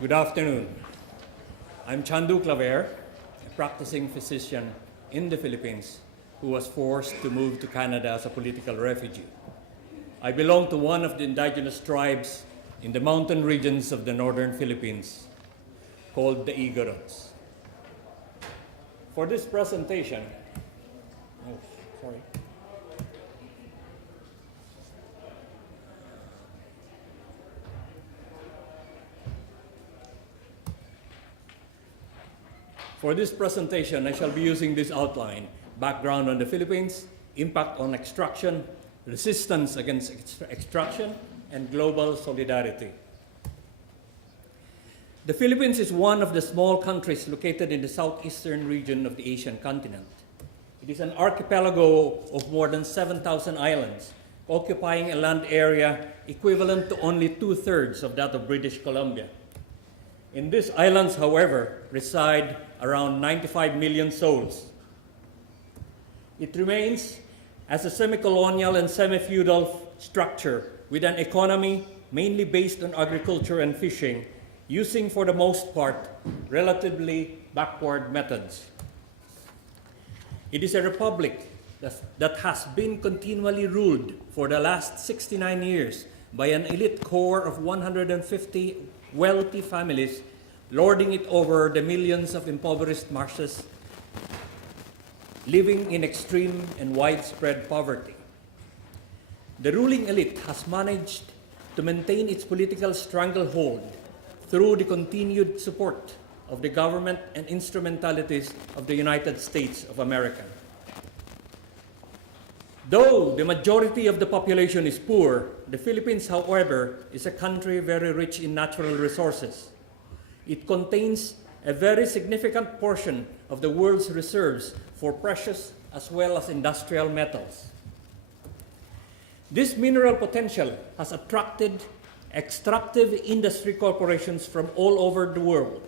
Good afternoon. I'm Chandu Claver, a practicing physician in the Philippines who was forced to move to Canada as a political refugee. I belong to one of the indigenous tribes in the mountain regions of the northern Philippines called the Igorots. For this presentation, I shall be using this outline: background on the Philippines, impact on extraction, resistance against extraction, and global solidarity. The Philippines is one of the small countries located in the southeastern region of the Asian continent. It is an archipelago of more than 7,000 islands, occupying a land area equivalent to only 2/3 of that of British Columbia. In these islands, however, reside around 95 million souls. It remains as a semi-colonial and semi-feudal structure with an economy mainly based on agriculture and fishing, using for the most part relatively backward methods. It is a republic that has been continually ruled for the last 69 years by an elite core of 150 wealthy families, lording it over the millions of impoverished masses living in extreme and widespread poverty. The ruling elite has managed to maintain its political stranglehold through the continued support of the government and instrumentalities of the United States of America. Though the majority of the population is poor, the Philippines, however, is a country very rich in natural resources. It contains a very significant portion of the world's reserves for precious as well as industrial metals. This mineral potential has attracted extractive industry corporations from all over the world.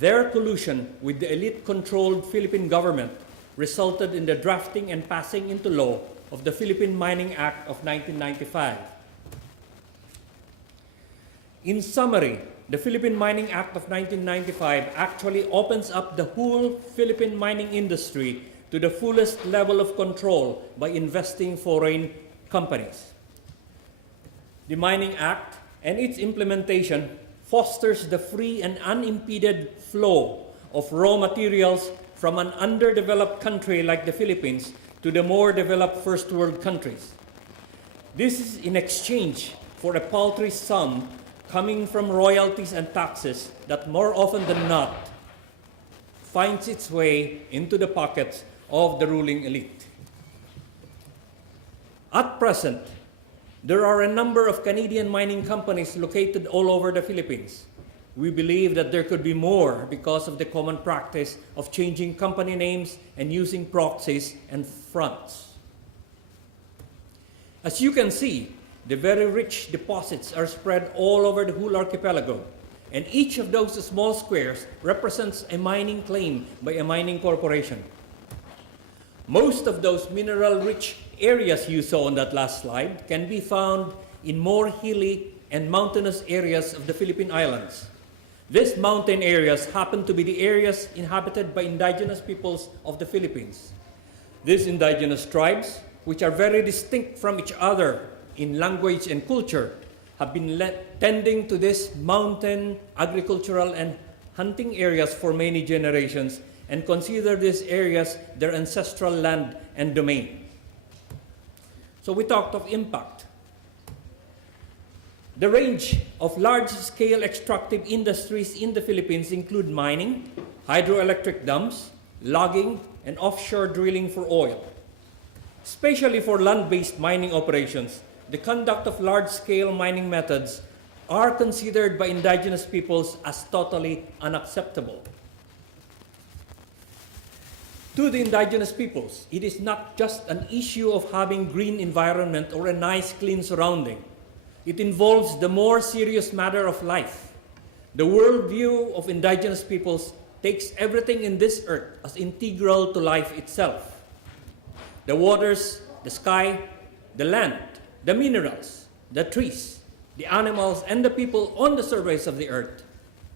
Their collusion with the elite-controlled Philippine government resulted in the drafting and passing into law of the Philippine Mining Act of 1995. In summary, the Philippine Mining Act of 1995 actually opens up the whole Philippine mining industry to the fullest level of control by investing foreign companies. The Mining Act and its implementation fosters the free and unimpeded flow of raw materials from an underdeveloped country like the Philippines to the more developed first world countries. This is in exchange for a paltry sum coming from royalties and taxes that more often than not finds its way into the pockets of the ruling elite. At present, there are a number of Canadian mining companies located all over the Philippines. We believe that there could be more because of the common practice of changing company names and using proxies and fronts. As you can see, the very rich deposits are spread all over the whole archipelago, and each of those small squares represents a mining claim by a mining corporation. Most of those mineral-rich areas you saw on that last slide can be found in more hilly and mountainous areas of the Philippine Islands. These mountain areas happen to be the areas inhabited by indigenous peoples of the Philippines. These indigenous tribes, which are very distinct from each other in language and culture, have been tending to these mountain agricultural and hunting areas for many generations and consider these areas their ancestral land and domain. So we talked of impact. The range of large-scale extractive industries in the Philippines include mining, hydroelectric dams, logging, and offshore drilling for oil. Especially for land-based mining operations, the conduct of large-scale mining methods are considered by indigenous peoples as totally unacceptable. To the indigenous peoples, it is not just an issue of having green environment or a nice clean surrounding. It involves the more serious matter of life. The worldview of indigenous peoples takes everything in this earth as integral to life itself. The waters, the sky, the land, the minerals, the trees, the animals, and the people on the surface of the earth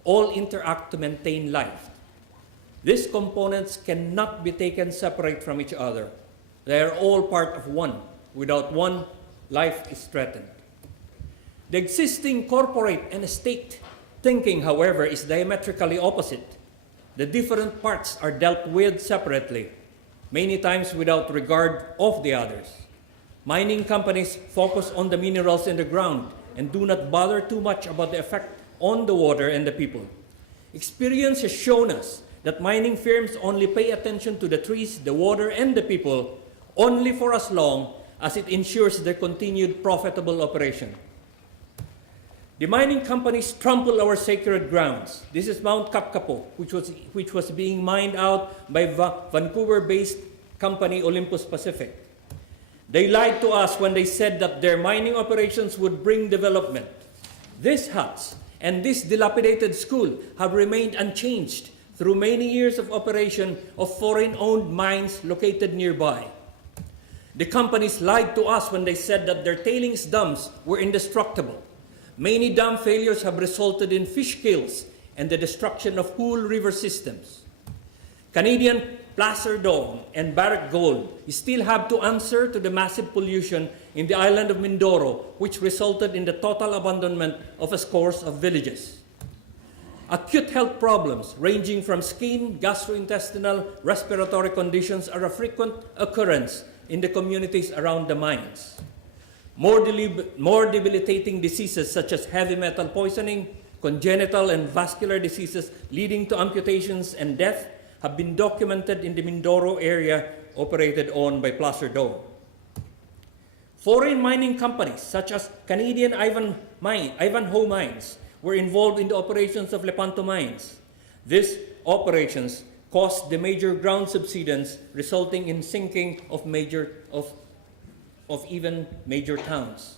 all interact to maintain life. These components cannot be taken separate from each other. They are all part of one. Without one, life is threatened. The existing corporate and state thinking, however, is diametrically opposite. The different parts are dealt with separately, many times without regard of the others. Mining companies focus on the minerals in the ground and do not bother too much about the effect on the water and the people. Experience has shown us that mining firms only pay attention to the trees, the water, and the people only for as long as it ensures their continued profitable operation. The mining companies trample our sacred grounds. This is Mount Kapkapo, which was being mined out by Vancouver-based company Olympus Pacific. They lied to us when they said that their mining operations would bring development. These huts and this dilapidated school have remained unchanged through many years of operation of foreign-owned mines located nearby. The companies lied to us when they said that their tailings dams were indestructible. Many dam failures have resulted in fish kills and the destruction of whole river systems. Canadian Placer Dome and Barrick Gold still have to answer to the massive pollution in the island of Mindoro, which resulted in the total abandonment of a score of villages. Acute health problems ranging from skin, gastrointestinal, respiratory conditions are a frequent occurrence in the communities around the mines. More debilitating diseases such as heavy metal poisoning, congenital and vascular diseases leading to amputations and death have been documented in the Mindoro area operated on by Placer Dome. Foreign mining companies such as Canadian Ivanhoe Mines were involved in the operations of Lepanto Mines. These operations caused the major ground subsidence, resulting in sinking of even major towns.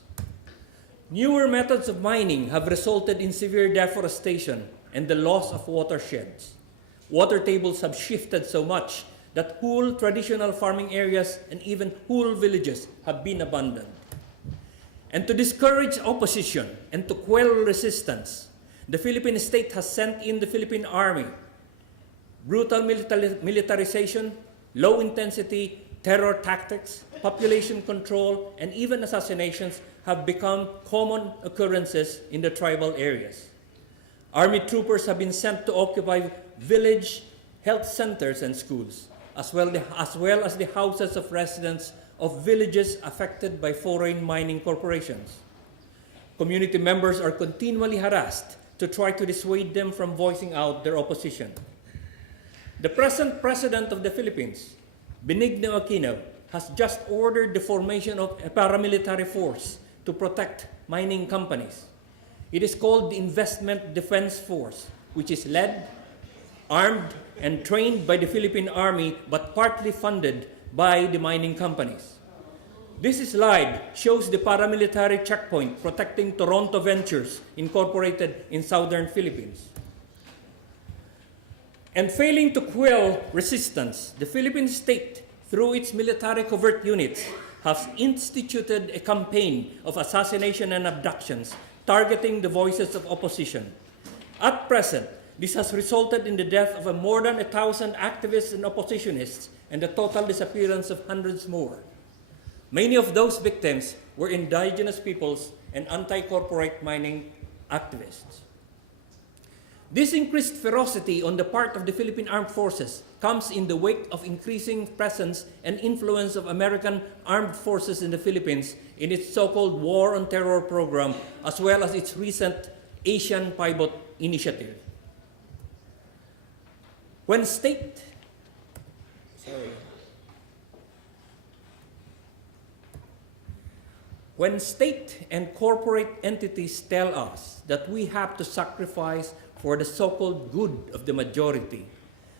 Newer methods of mining have resulted in severe deforestation and the loss of watersheds. Water tables have shifted so much that whole traditional farming areas and even whole villages have been abandoned. And to discourage opposition and to quell resistance, the Philippine state has sent in the Philippine Army. Brutal militarization, low-intensity terror tactics, population control, and even assassinations have become common occurrences in the tribal areas. Army troopers have been sent to occupy village health centers and schools, as well as the houses of residents of villages affected by foreign mining corporations. Community members are continually harassed to try to dissuade them from voicing out their opposition. The present President of the Philippines, Benigno Aquino, has just ordered the formation of a paramilitary force to protect mining companies. It is called the Investment Defense Force, which is led, armed, and trained by the Philippine Army, but partly funded by the mining companies. This slide shows the paramilitary checkpoint protecting Toronto Ventures, incorporated in southern Philippines. And failing to quell resistance, the Philippine state, through its military covert units, has instituted a campaign of assassination and abductions targeting the voices of opposition. At present, this has resulted in the death of more than 1,000 activists and oppositionists and the total disappearance of hundreds more. Many of those victims were indigenous peoples and anti-corporate mining activists. This increased ferocity on the part of the Philippine Armed Forces comes in the wake of increasing presence and influence of American armed forces in the Philippines in its so-called War on Terror program, as well as its recent Asian Pivot Initiative. When state and corporate entities tell us that we have to sacrifice for the so-called good of the majority,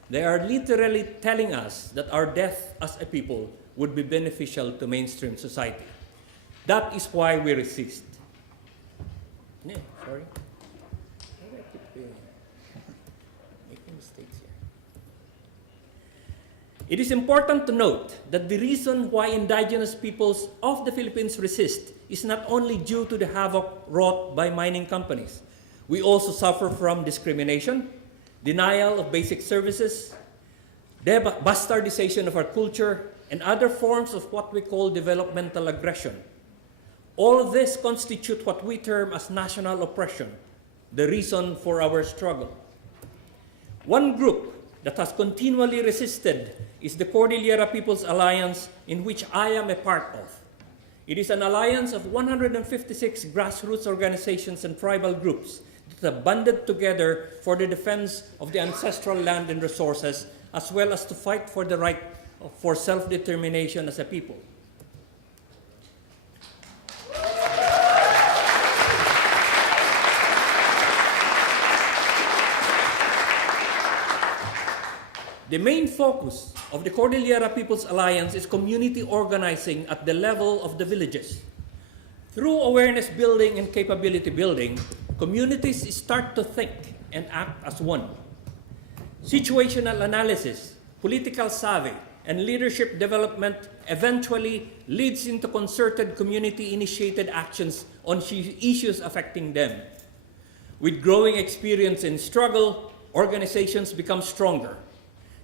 they are literally telling us that our death as a people would be beneficial to mainstream society. That is why we resist. Sorry. I keep making mistakes here. It is important to note that the reason why indigenous peoples of the Philippines resist is not only due to the havoc wrought by mining companies. We also suffer from discrimination, denial of basic services, bastardization of our culture, and other forms of what we call developmental aggression. All of this constitute what we term as national oppression, the reason for our struggle. One group that has continually resisted is the Cordillera People's Alliance, in which I am a part of. It is an alliance of 156 grassroots organizations and tribal groups that have banded together for the defense of the ancestral land and resources, as well as to fight for the right for self-determination as a people. The main focus of the Cordillera People's Alliance is community organizing at the level of the villages. Through awareness building and capability building, communities start to think and act as one. Situational analysis, political savvy, and leadership development eventually leads into concerted community-initiated actions on issues affecting them. With growing experience in struggle, organizations become stronger.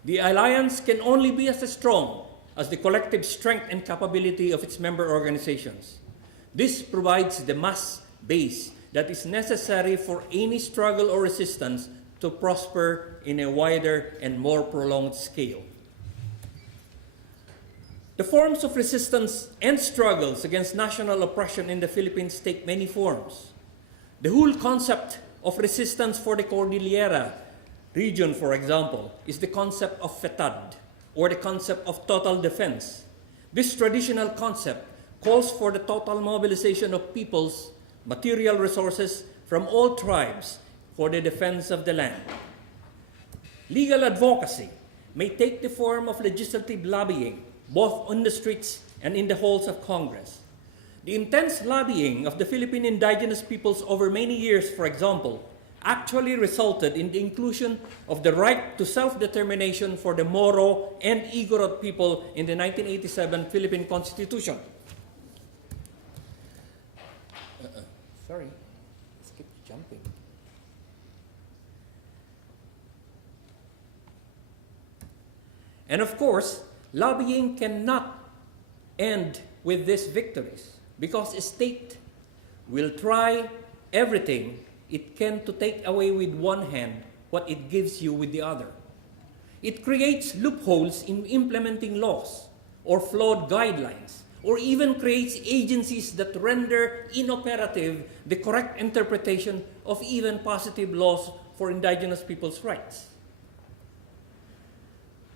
The alliance can only be as strong as the collective strength and capability of its member organizations. This provides the mass base that is necessary for any struggle or resistance to prosper in a wider and more prolonged scale. The forms of resistance and struggles against national oppression in the Philippines take many forms. The whole concept of resistance for the Cordillera region, for example, is the concept of FETAD, or the concept of total defense. This traditional concept calls for the total mobilization of people's material resources from all tribes for the defense of the land. Legal advocacy may take the form of legislative lobbying, both on the streets and in the halls of Congress. The intense lobbying of the Philippine indigenous peoples over many years, for example, actually resulted in the inclusion of the right to self-determination for the Moro and Igorot people in the 1987 Philippine Constitution. Sorry, skip jumping. And of course, lobbying cannot end with these victories, because a state will try everything it can to take away with one hand what it gives you with the other. It creates loopholes in implementing laws or flawed guidelines, or even creates agencies that render inoperative the correct interpretation of even positive laws for indigenous people's rights.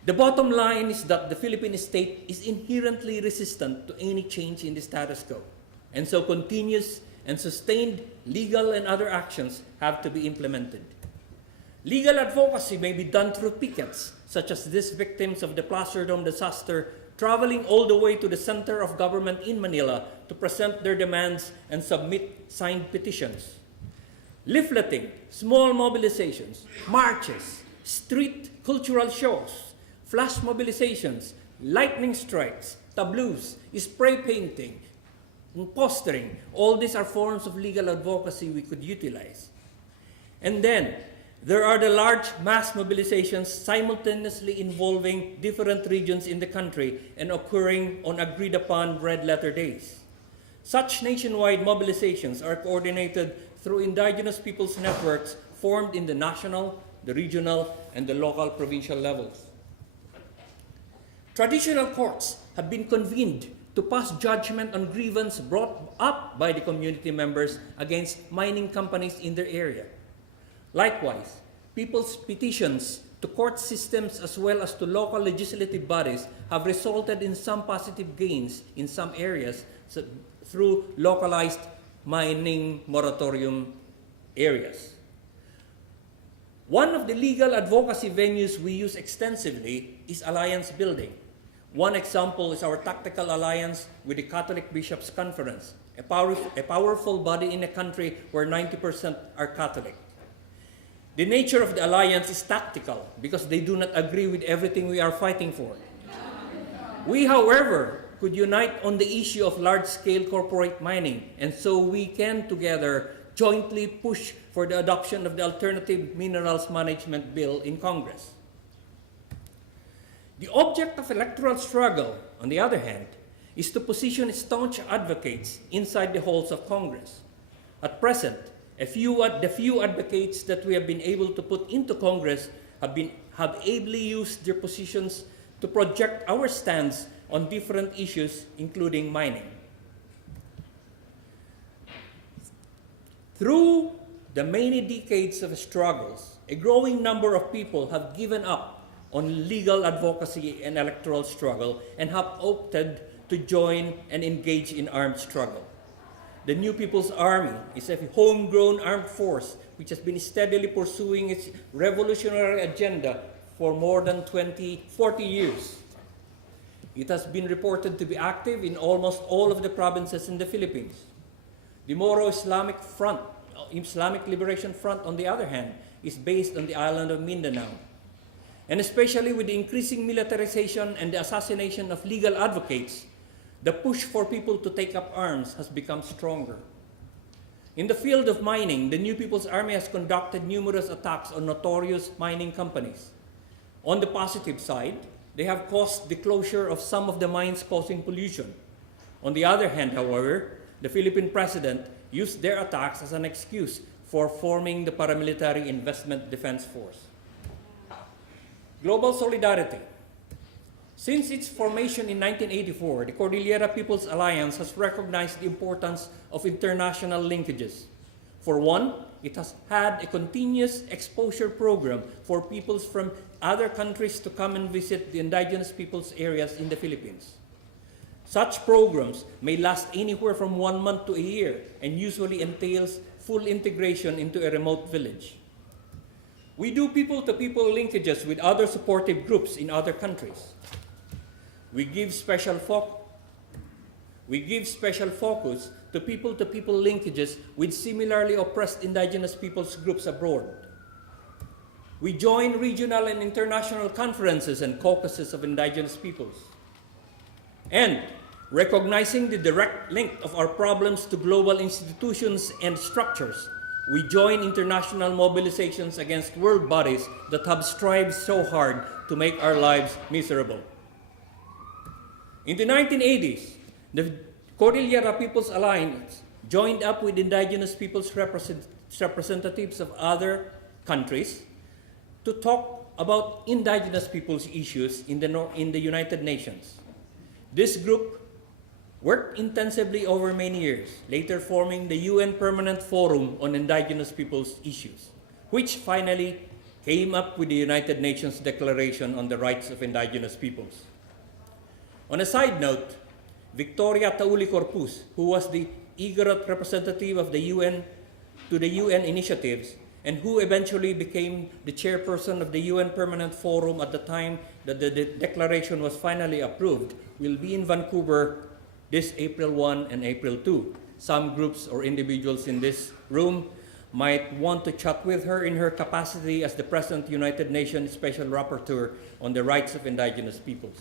The bottom line is that the Philippine state is inherently resistant to any change in the status quo, and so continuous and sustained legal and other actions have to be implemented. Legal advocacy may be done through pickets, such as these victims of the Placer Dome disaster traveling all the way to the center of government in Manila to present their demands and submit signed petitions. Leafleting, small mobilizations, marches, street cultural shows, flash mobilizations, lightning strikes, tableaus, spray painting, postering, all these are forms of legal advocacy we could utilize. And then, there are the large mass mobilizations simultaneously involving different regions in the country and occurring on agreed-upon red-letter days. Such nationwide mobilizations are coordinated through indigenous peoples' networks formed in the national, the regional, and the local provincial levels. Traditional courts have been convened to pass judgment on grievance brought up by the community members against mining companies in their area. Likewise, people's petitions to court systems as well as to local legislative bodies have resulted in some positive gains in some areas through localized mining moratorium areas. One of the legal advocacy venues we use extensively is alliance building. One example is our tactical alliance with the Catholic Bishops' Conference, a powerful body in a country where 90% are Catholic. The nature of the alliance is tactical because they do not agree with everything we are fighting for. We, however, could unite on the issue of large-scale corporate mining, and so we can together jointly pushed for the adoption of the Alternative Minerals Management Bill in Congress. The object of electoral struggle, on the other hand, is to position staunch advocates inside the halls of Congress. At present, the few advocates that we have been able to put into Congress have ably used their positions to project our stance on different issues, including mining. Through the many decades of struggles, a growing number of people have given up on legal advocacy and electoral struggle and have opted to join and engage in armed struggle. The New People's Army is a homegrown armed force which has been steadily pursuing its revolutionary agenda for more than 40 years. It has been reported to be active in almost all of the provinces in the Philippines. The Moro Islamic Liberation Front, on the other hand, is based on the island of Mindanao. And especially with the increasing militarization and the assassination of legal advocates, the push for people to take up arms has become stronger. In the field of mining, the New People's Army has conducted numerous attacks on notorious mining companies. On the positive side, they have caused the closure of some of the mines causing pollution. On the other hand, however, the Philippine president used their attacks as an excuse for forming the paramilitary investment defense force. Global solidarity. Since its formation in 1984, the Cordillera People's Alliance has recognized the importance of international linkages. For one, it has had a continuous exposure program for peoples from other countries to come and visit the indigenous peoples' areas in the Philippines. Such programs may last anywhere from 1 month to a year and usually entails full integration into a remote village. We do people-to-people linkages with other supportive groups in other countries. We give special focus to people-to-people linkages with similarly oppressed indigenous peoples groups abroad. We join regional and international conferences and caucuses of indigenous peoples. And recognizing the direct link of our problems to global institutions and structures, we join international mobilizations against world bodies that have strived so hard to make our lives miserable. In the 1980s, the Cordillera People's Alliance joined up with indigenous peoples representatives of other countries to talk about indigenous peoples' issues in the United Nations. This group worked intensively over many years, later forming the UN Permanent Forum on Indigenous Peoples' Issues, which finally came up with the United Nations Declaration on the Rights of Indigenous Peoples. On a side note, Victoria Tauli Corpus, who was the IGROT representative of the UN to the UN initiatives, and who eventually became the chairperson of the UN Permanent Forum at the time that the declaration was finally approved, will be in Vancouver this April 1 and April 2. Some groups or individuals in this room might want to chat with her in her capacity as the present United Nations Special Rapporteur on the Rights of Indigenous Peoples.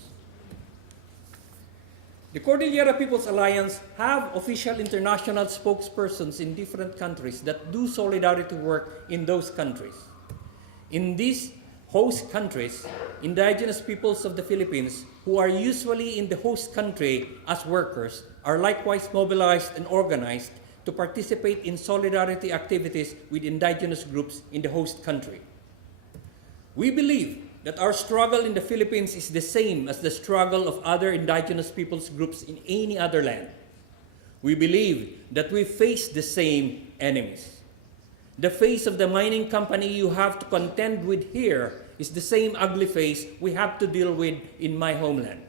The Cordillera People's Alliance have official international spokespersons in different countries that do solidarity work in those countries. In these host countries, indigenous peoples of the Philippines, who are usually in the host country as workers, are likewise mobilized and organized to participate in solidarity activities with indigenous groups in the host country. We believe that our struggle in the Philippines is the same as the struggle of other indigenous peoples groups in any other land. We believe that we face the same enemies. The face of the mining company you have to contend with here is the same ugly face we have to deal with in my homeland.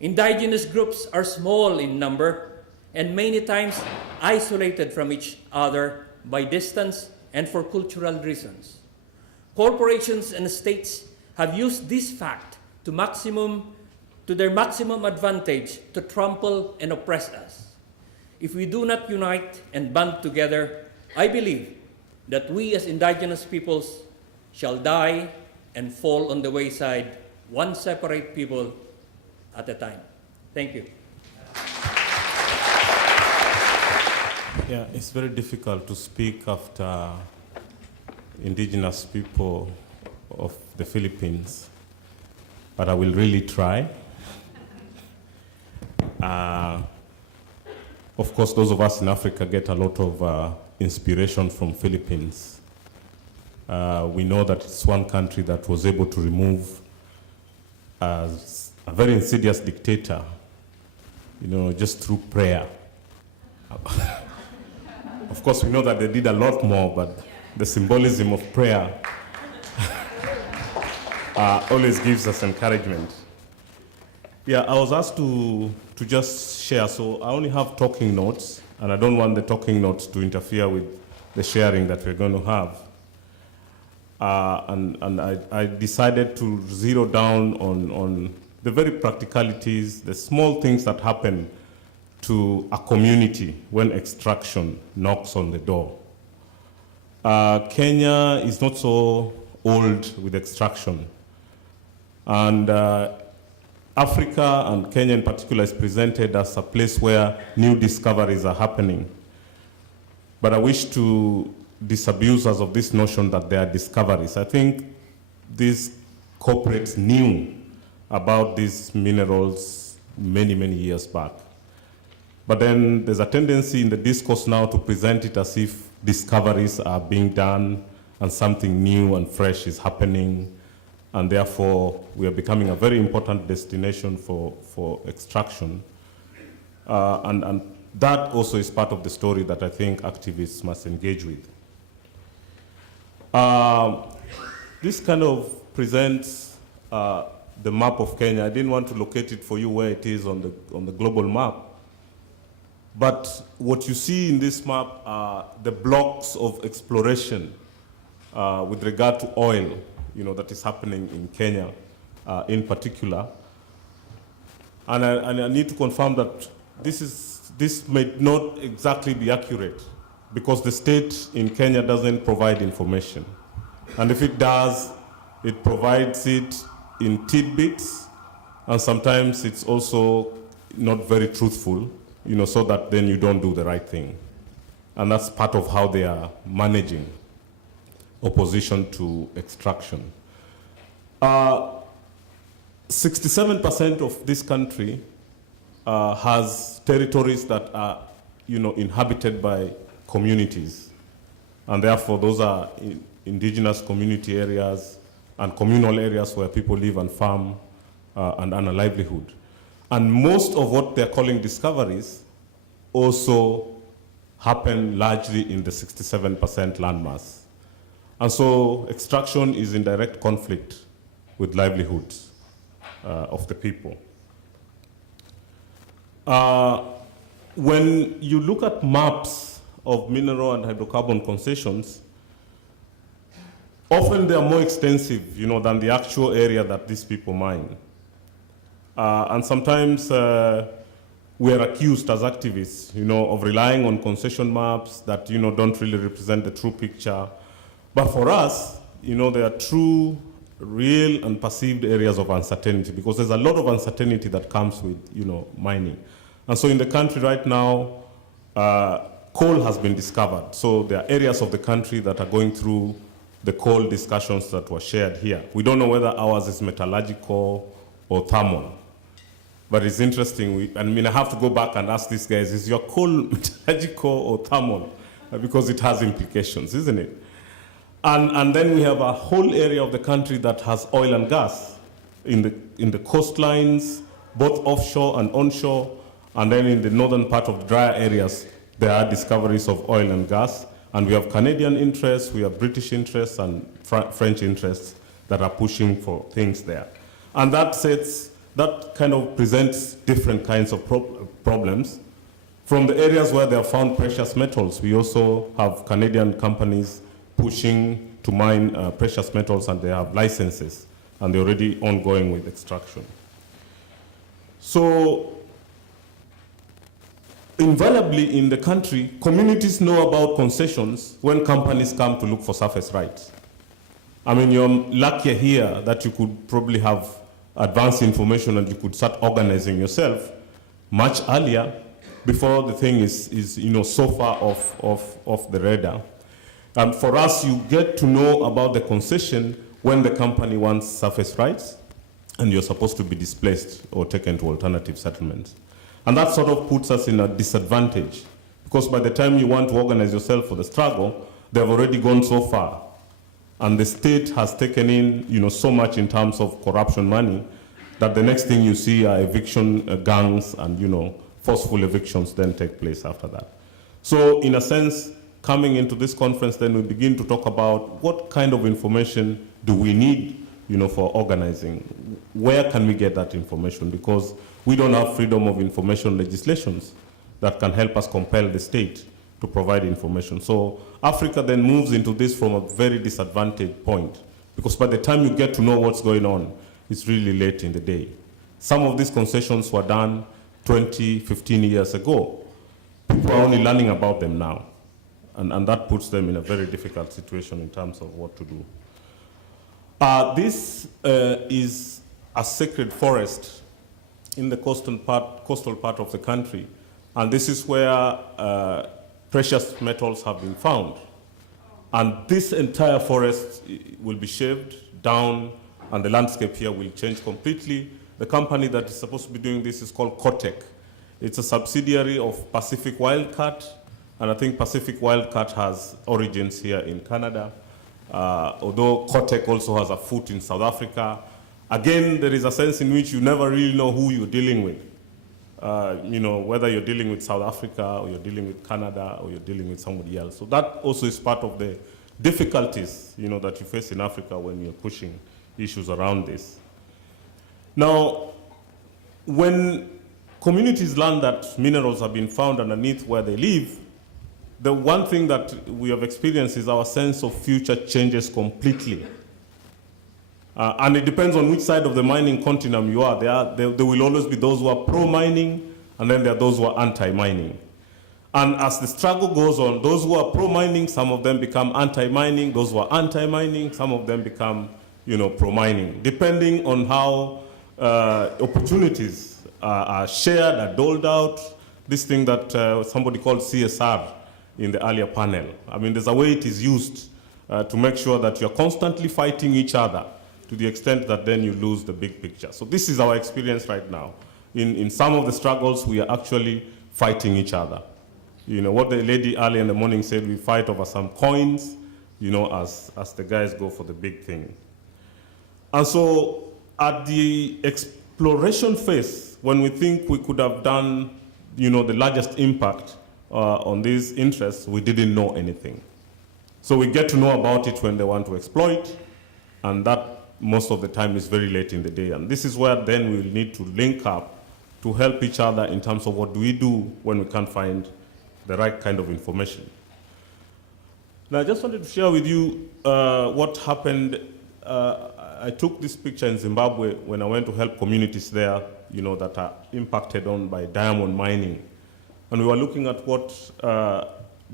Indigenous groups are small in number and many times isolated from each other by distance and for cultural reasons. Corporations and states have used this fact to their maximum advantage to trample and oppress us. If we do not unite and band together, I believe that we as indigenous peoples shall die and fall on the wayside, one separate people at a time. Thank you. Yeah, it's very difficult to speak after indigenous people of the Philippines, but I will really try. Of course, those of us in Africa get a lot of inspiration from Philippines. We know that it's one country that was able to remove a very insidious dictator, just through prayer. Of course, we know that they did a lot more, but the symbolism of prayer always gives us encouragement. Yeah, I was asked to just share, so I only have talking notes, and I don't want the talking notes to interfere with the sharing that we're going to have. And I decided to zero down on the very practicalities, the small things that happen to a community when extraction knocks on the door. Kenya is not so old with extraction. And Africa, and Kenya in particular, is presented as a place where new discoveries are happening. But I wish to disabuse us of this notion that they are discoveries. I think these corporates knew about these minerals many, many years back. But then there's a tendency in the discourse now to present it as if discoveries are being done and something new and fresh is happening, and therefore we are becoming a very important destination for extraction. And that also is part of the story that I think activists must engage with. This kind of presents the map of Kenya. I didn't want to locate it for you where it is on the global map. But what you see in this map are the blocks of exploration with regard to oil, that is happening in Kenya in particular. And I need to confirm that this may not exactly be accurate, because the state in Kenya doesn't provide information. And if it does, it provides it in tidbits, and sometimes it's also not very truthful, so that then you don't do the right thing. And that's part of how they are managing opposition to extraction. 67% of this country has territories that are, inhabited by communities. And therefore, those are indigenous community areas and communal areas where people live and farm and earn a livelihood. And most of what they're calling discoveries also happen largely in the 67% landmass. And so extraction is in direct conflict with livelihoods of the people. When you look at maps of mineral and hydrocarbon concessions, often they are more extensive, than the actual area that these people mine. And sometimes we are accused as activists, of relying on concession maps that, don't really represent the true picture. But for us, there are true, real, and perceived areas of uncertainty, because there's a lot of uncertainty that comes with, mining. And so in the country right now, coal has been discovered. So there are areas of the country that are going through the coal discussions that were shared here. We don't know whether ours is metallurgical or thermal. But it's interesting, I have to go back and ask these guys, is your coal metallurgical or thermal? Because it has implications, isn't it? And then we have a whole area of the country that has oil and gas in the coastlines, both offshore and onshore, and then in the northern part of the drier areas, there are discoveries of oil and gas. And we have Canadian interests, we have British interests, and French interests that are pushing for things there. And that kind of presents different kinds of problems. From the areas where they have found precious metals, we also have Canadian companies pushing to mine precious metals, and they have licenses, and they're already ongoing with extraction. So, invariably in the country, communities know about concessions when companies come to look for surface rights. You're luckier here that you could probably have advanced information and you could start organizing yourself much earlier before the thing is so far off the radar. And for us, you get to know about the concession when the company wants surface rights and you're supposed to be displaced or taken to alternative settlements. And that sort of puts us in a disadvantage, because by the time you want to organize yourself for the struggle, they've already gone so far. And the state has taken in so much in terms of corruption money that the next thing you see are eviction gangs and forceful evictions then take place after that. So in a sense, coming into this conference, then we begin to talk about what kind of information do we need for organizing. Where can we get that information? Because we don't have freedom of information legislations that can help us compel the state to provide information. So Africa then moves into this from a very disadvantaged point, because by the time you get to know what's going on, it's really late in the day. Some of these concessions were done 20, 15 years ago. People are only learning about them now. And that puts them in a very difficult situation in terms of what to do. This is a sacred forest in the coastal part of the country. And this is where precious metals have been found. And this entire forest will be shaved down, and the landscape here will change completely. The company that is supposed to be doing this is called Kotek. It's a subsidiary of Pacific Wildcat, and I think Pacific Wildcat has origins here in Canada, although Kotek also has a foot in South Africa. Again, there is a sense in which you never really know who you're dealing with. Whether you're dealing with South Africa, or you're dealing with Canada, or you're dealing with somebody else. So that also is part of the difficulties, that you face in Africa when you're pushing issues around this. Now, when communities learn that minerals have been found underneath where they live, the one thing that we have experienced is our sense of future changes completely. And it depends on which side of the mining continuum you are. There will always be those who are pro-mining, and then there are those who are anti-mining. And as the struggle goes on, those who are pro-mining, some of them become anti-mining. Those who are anti-mining, some of them become, pro-mining, depending on how opportunities are shared, are doled out. This thing that somebody called CSR in the earlier panel. I mean, there's a way it is used to make sure that you're constantly fighting each other to the extent that then you lose the big picture. So this is our experience right now. In some of the struggles, we are actually fighting each other. What the lady earlier in the morning said, we fight over some coins, as the guys go for the big thing. And so at the exploration phase, when we think we could have done, the largest impact on these interests, we didn't know anything. So we get to know about it when they want to exploit, and that most of the time is very late in the day. And this is where then we will need to link up to help each other in terms of what do we do when we can't find the right kind of information. Now, I just wanted to share with you what happened. I took this picture in Zimbabwe when I went to help communities there, that are impacted on by diamond mining. And we were looking at what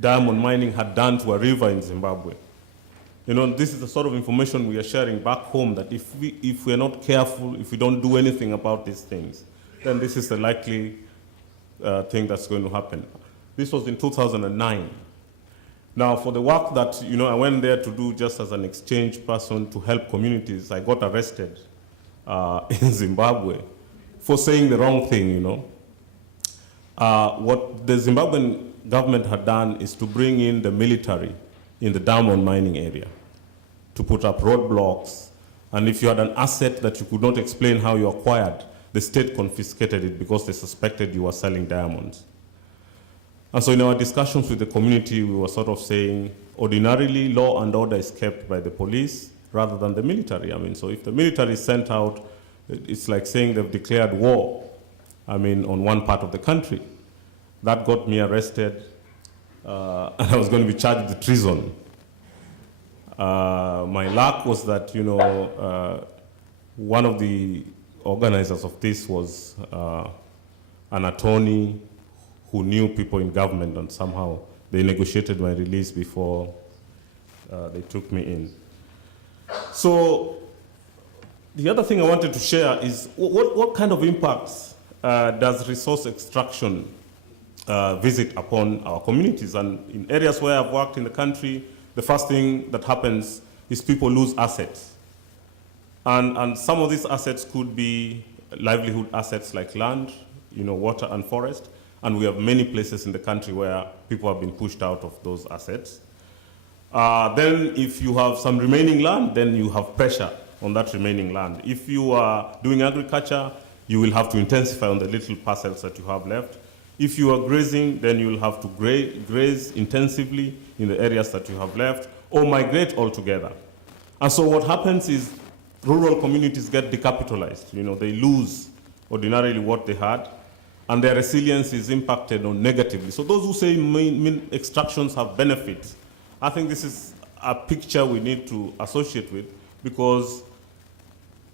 diamond mining had done to a river in Zimbabwe. This is the sort of information we are sharing back home, that if we're not careful, if we don't do anything about these things, then this is the likely thing that's going to happen. This was in 2009. Now, for the work that, I went there to do just as an exchange person to help communities, I got arrested in Zimbabwe for saying the wrong thing, What the Zimbabwean government had done is to bring in the military in the diamond mining area to put up roadblocks. And if you had an asset that you could not explain how you acquired, the state confiscated it because they suspected you were selling diamonds. And so in our discussions with the community, we were sort of saying, ordinarily, law and order is kept by the police rather than the military. I mean, so if the military is sent out, it's like saying they've declared war, on one part of the country. That got me arrested, and I was going to be charged with treason. My luck was that, one of the organizers of this was an attorney who knew people in government, and somehow they negotiated my release before they took me in. So the other thing I wanted to share is what kind of impacts does resource extraction visit upon our communities. And in areas where I've worked in the country, the first thing that happens is people lose assets. And some of these assets could be livelihood assets like land, water and forest. And we have many places in the country where people have been pushed out of those assets. Then if you have some remaining land, then you have pressure on that remaining land. If you are doing agriculture, you will have to intensify on the little parcels that you have left. If you are grazing, then you will have to graze intensively in the areas that you have left, or migrate altogether. And so what happens is rural communities get decapitalized. They lose ordinarily what they had, and their resilience is impacted on negatively. So those who say mean extractions have benefits, I think this is a picture we need to associate with, because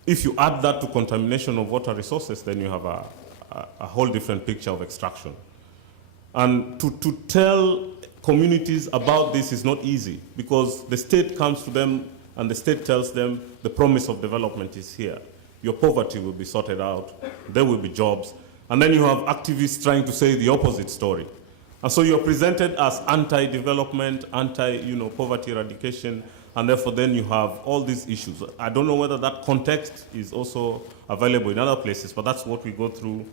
if you add that to contamination of water resources, then you have a whole different picture of extraction. And to tell communities about this is not easy, because the state comes to them and the state tells them the promise of development is here. Your poverty will be sorted out, there will be jobs. And then you have activists trying to say the opposite story. And so you're presented as anti-development, anti-poverty eradication, and therefore then you have all these issues. I don't know whether that context is also available in other places, but that's what we go through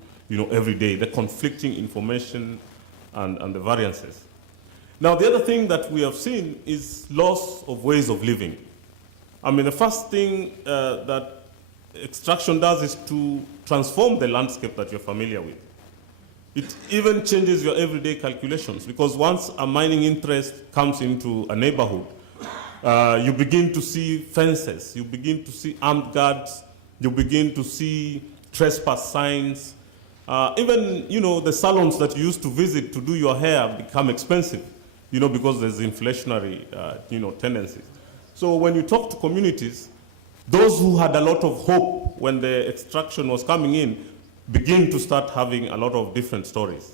every day, the conflicting information and the variances. Now, the other thing that we have seen is loss of ways of living. I mean, the first thing that extraction does is to transform the landscape that you're familiar with. It even changes your everyday calculations, because once a mining interest comes into a neighborhood, you begin to see fences, you begin to see armed guards, you begin to see trespass signs. Even, the salons that you used to visit to do your hair become expensive, because there's inflationary, tendencies. So when you talk to communities, those who had a lot of hope when the extraction was coming in begin to start having a lot of different stories.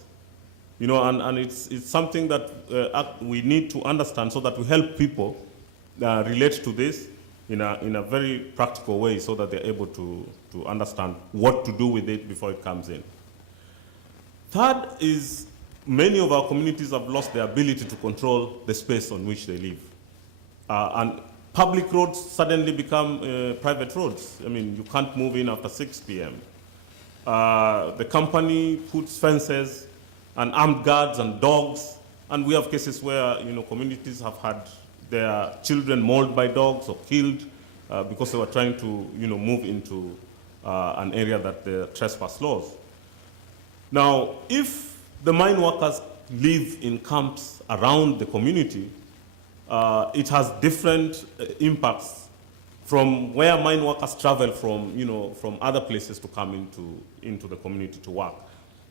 And it's something that we need to understand so that we help people relate to this in a very practical way, so that they're able to understand what to do with it before it comes in. Third is, many of our communities have lost their ability to control the space on which they live. And public roads suddenly become private roads. I mean, you can't move in after 6 p.m. The company puts fences and armed guards and dogs, and we have cases where communities have had their children mauled by dogs or killed because they were trying to move into an area that the trespass laws. Now, if the mine workers live in camps around the community, it has different impacts from where mine workers travel from other places to come into the community to work.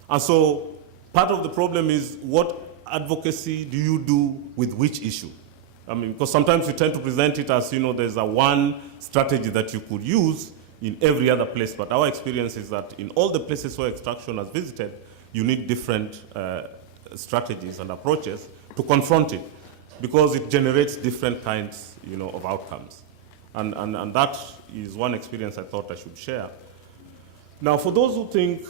And so part of the problem is, what advocacy do you do with which issue? I mean, because sometimes we tend to present it as, there's a one strategy that you could use in every other place. But our experience is that in all the places where extraction has visited, you need different strategies and approaches to confront it, because it generates different kinds, of outcomes. And that is one experience I thought I should share. Now, for those who think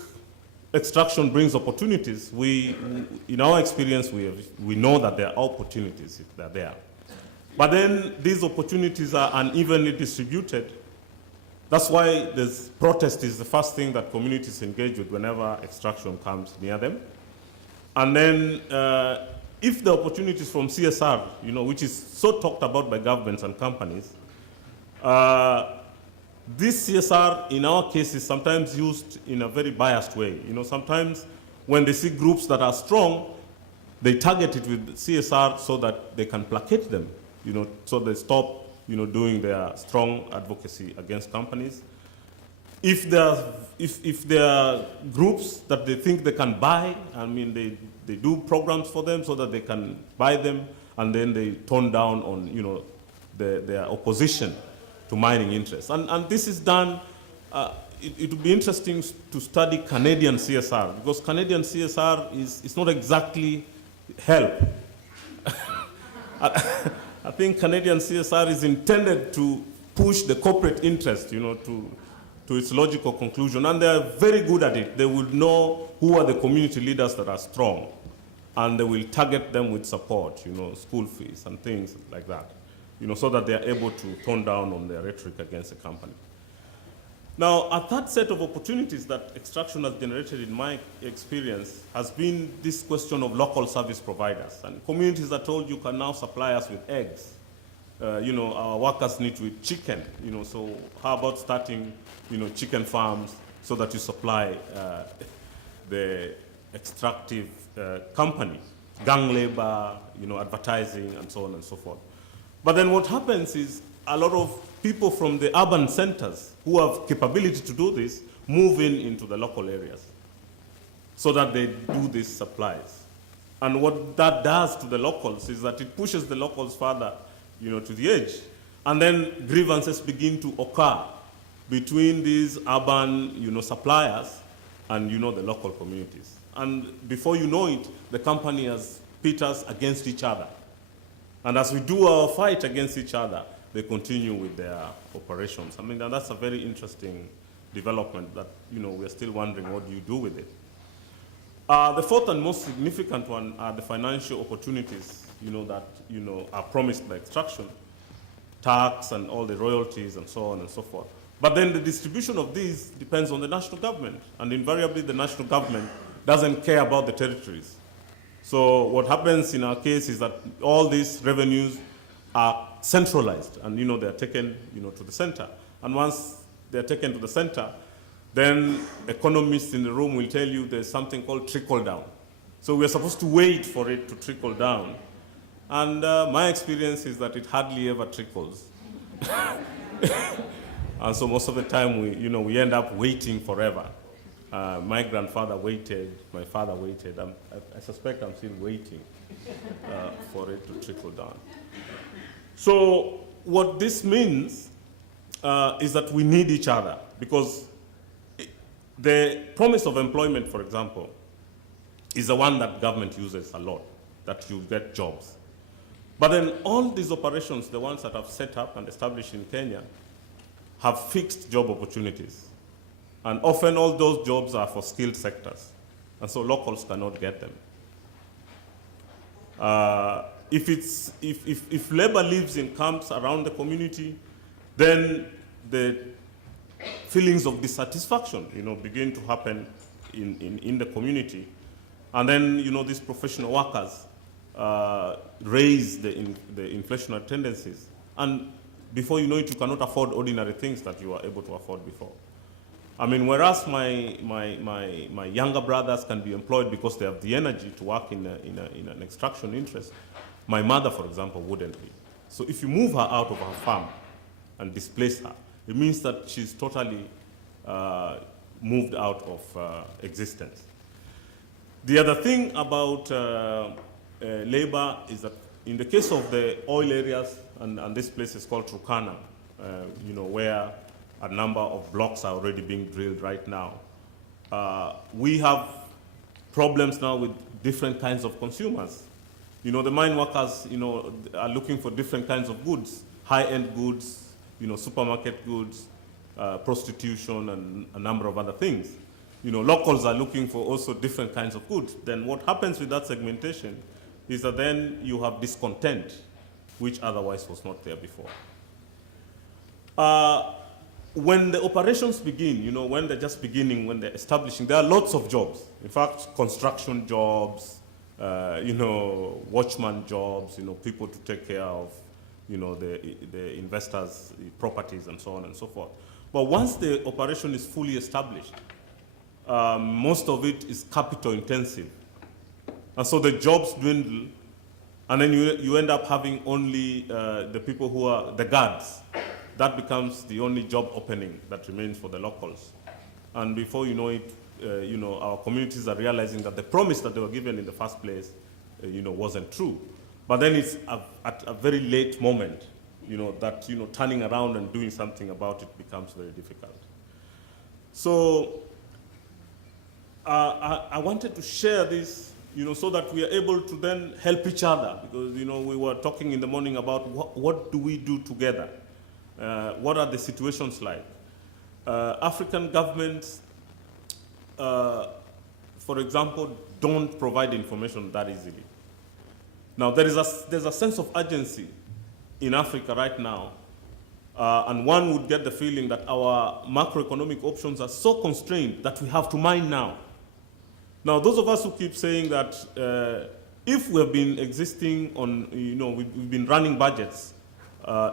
extraction brings opportunities, in our experience, we know that there are opportunities if they're there. But then these opportunities are unevenly distributed. That's why protest is the first thing that communities engage with whenever extraction comes near them. And then if the opportunities from CSR, which is so talked about by governments and companies, this CSR, in our case, is sometimes used in a very biased way. Sometimes when they see groups that are strong, they target it with CSR so that they can placate them, so they stop, doing their strong advocacy against companies. If there are groups that they think they can buy, I mean, they do programs for them so that they can buy them, and then they tone down on, their opposition to mining interests. And this is done, it would be interesting to study Canadian CSR, because Canadian CSR is not exactly help. I think Canadian CSR is intended to push the corporate interest, to its logical conclusion, and they are very good at it. They will know who are the community leaders that are strong, and they will target them with support, school fees and things like that, so that they are able to tone down on their rhetoric against the company. Now, a third set of opportunities that extraction has generated in my experience has been this question of local service providers. And communities are told you can now supply us with eggs. Our workers need to eat chicken, so how about starting, chicken farms so that you supply the extractive company, gang labor, advertising, and so on and so forth. But then what happens is a lot of people from the urban centers who have capability to do this move into the local areas so that they do these supplies. And what that does to the locals is that it pushes the locals further, to the edge. And then grievances begin to occur between these urban, suppliers and, the local communities. And before you know it, the company has pit us against each other. And as we do our fight against each other, they continue with their operations. I mean, and that's a very interesting development that, we're still wondering what do you do with it. The fourth and most significant one are the financial opportunities, that, are promised by extraction, tax and all the royalties and so on and so forth. But then the distribution of these depends on the national government, and invariably the national government doesn't care about the territories. So what happens in our case is that all these revenues are centralized, and they're taken to the center. And once they're taken to the center, then economists in the room will tell you there's something called trickle down. So we're supposed to wait for it to trickle down. And my experience is that it hardly ever trickles. And so most of the time we end up waiting forever. My grandfather waited, my father waited. I suspect I'm still waiting for it to trickle down. So what this means is that we need each other, because the promise of employment, for example, is the one that government uses a lot, that you get jobs. But then all these operations, the ones that have set up and established in Kenya, have fixed job opportunities. And often all those jobs are for skilled sectors. And so locals cannot get them. If labor lives in camps around the community, then the feelings of dissatisfaction, begin to happen in the community. And then, these professional workers raise the inflationary tendencies. And before you know it, you cannot afford ordinary things that you were able to afford before. I mean, whereas my younger brothers can be employed because they have the energy to work in an extraction interest, my mother, for example, wouldn't be. So if you move her out of her farm and displace her, it means that she's totally moved out of existence. The other thing about labor is that in the case of the oil areas, and this place is called Turkana, where a number of blocks are already being drilled right now, we have problems now with different kinds of consumers. The mine workers, are looking for different kinds of goods, high-end goods, supermarket goods, prostitution, and a number of other things. Locals are looking for also different kinds of goods. Then what happens with that segmentation is that then you have discontent, which otherwise was not there before. When the operations begin, when they're just beginning, when they're establishing, there are lots of jobs. In fact, construction jobs, watchman jobs, people to take care of, the investors' properties and so on and so forth. But once the operation is fully established, most of it is capital intensive. And so the jobs dwindle, and then you end up having only the people who are the guards. That becomes the only job opening that remains for the locals. And before you know it, our communities are realizing that the promise that they were given in the first place, wasn't true. But then it's at a very late moment, that, turning around and doing something about it becomes very difficult. So I wanted to share this, so that we are able to then help each other, because, we were talking in the morning about what do we do together? What are the situations like? African governments for example, don't provide information that easily. Now, there's a sense of urgency in Africa right now, and one would get the feeling that our macroeconomic options are so constrained that we have to mine now. Now, those of us who keep saying that if we have been existing on, we've been running budgets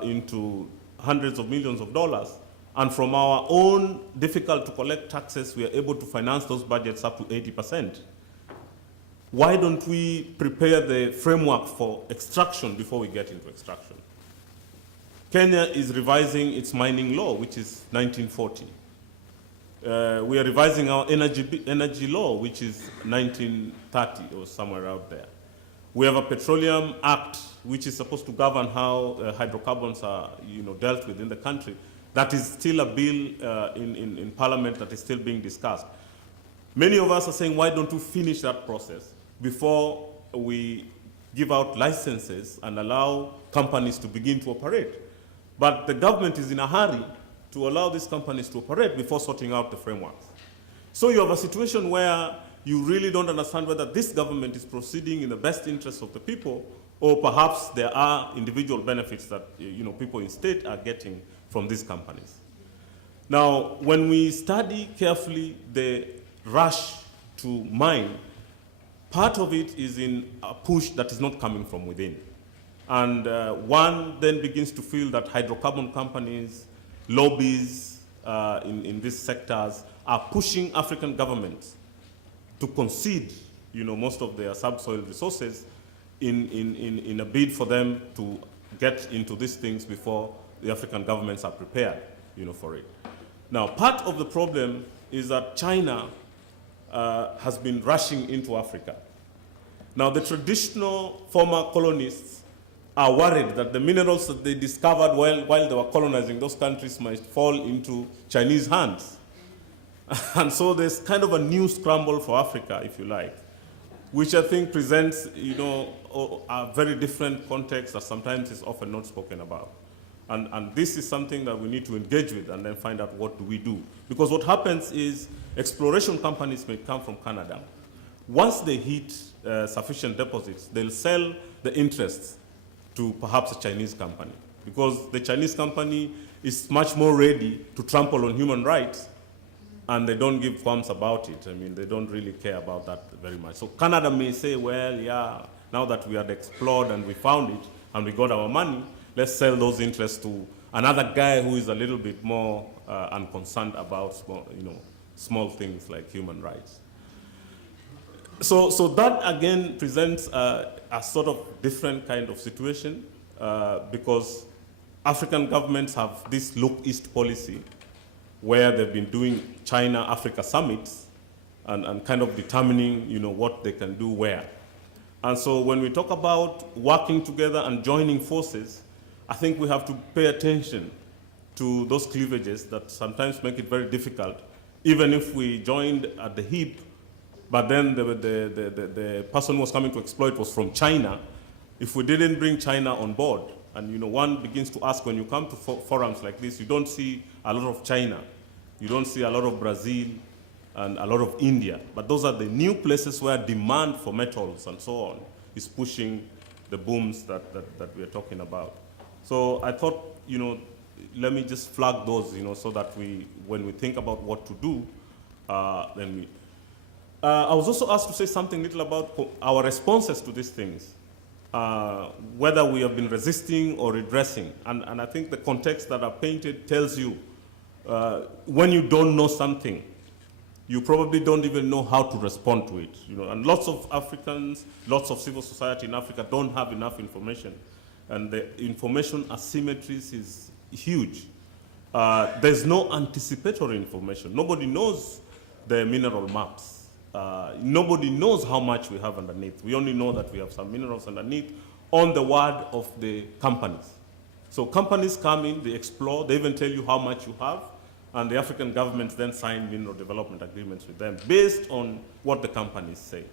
into hundreds of millions of dollars, and from our own difficult to collect taxes, we are able to finance those budgets up to 80%. Why don't we prepare the framework for extraction before we get into extraction? Kenya is revising its mining law, which is 1940. We are revising our energy law, which is 1930 or somewhere out there. We have a Petroleum Act, which is supposed to govern how hydrocarbons are dealt with in the country. That is still a bill in Parliament that is still being discussed. Many of us are saying, why don't we finish that process before we give out licenses and allow companies to begin to operate? But the government is in a hurry to allow these companies to operate before sorting out the frameworks. So you have a situation where you really don't understand whether this government is proceeding in the best interest of the people, or perhaps there are individual benefits that people in state are getting from these companies. Now, when we study carefully the rush to mine, part of it is in a push that is not coming from within. And one then begins to feel that hydrocarbon companies, lobbies in these sectors are pushing African governments to concede most of their subsoil resources in a bid for them to get into these things before the African governments are prepared for it. Now, part of the problem is that China has been rushing into Africa. Now, the traditional former colonists are worried that the minerals that they discovered while they were colonizing those countries might fall into Chinese hands. And so there's kind of a new scramble for Africa, if you like, which I think presents, a very different context that sometimes is often not spoken about. And this is something that we need to engage with and then find out what do we do. Because what happens is exploration companies may come from Canada. Once they hit sufficient deposits, they'll sell the interests to perhaps a Chinese company, because the Chinese company is much more ready to trample on human rights, and they don't give qualms about it. I mean, they don't really care about that very much. So Canada may say, well, yeah, now that we had explored and we found it and we got our money, let's sell those interests to another guy who is a little bit more unconcerned about small things like human rights. So that again presents a sort of different kind of situation because African governments have this look east policy where they've been doing China-Africa summits and kind of determining what they can do where. And so when we talk about working together and joining forces, I think we have to pay attention to those cleavages that sometimes make it very difficult, even if we joined at the hip. But then the person who was coming to exploit was from China. If we didn't bring China on board, and one begins to ask, when you come to forums like this, you don't see a lot of China, you don't see a lot of Brazil, and a lot of India. But those are the new places where demand for metals and so on is pushing the booms that we are talking about. So I thought, let me just flag those, so that when we think about what to do, then we. I was also asked to say something little about our responses to these things, whether we have been resisting or redressing. And I think the context that I've painted tells you, when you don't know something, you probably don't even know how to respond to it. And lots of Africans, lots of civil society in Africa don't have enough information. And the information asymmetries is huge. There's no anticipatory information. Nobody knows the mineral maps. Nobody knows how much we have underneath. We only know that we have some minerals underneath on the word of the companies. So companies come in, they explore, they even tell you how much you have, and the African governments then sign mineral development agreements with them based on what the companies say.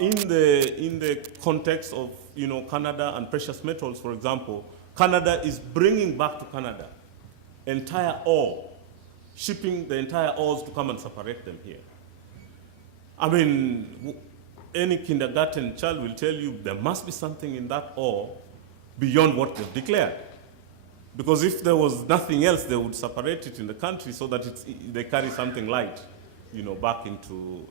In the context of Canada and precious metals, for example, Canada is bringing back to Canada entire ore, shipping the entire ores to come and separate them here. I mean, any kindergarten child will tell you there must be something in that ore beyond what they've declared. Because if there was nothing else, they would separate it in the country so that they carry something light, back into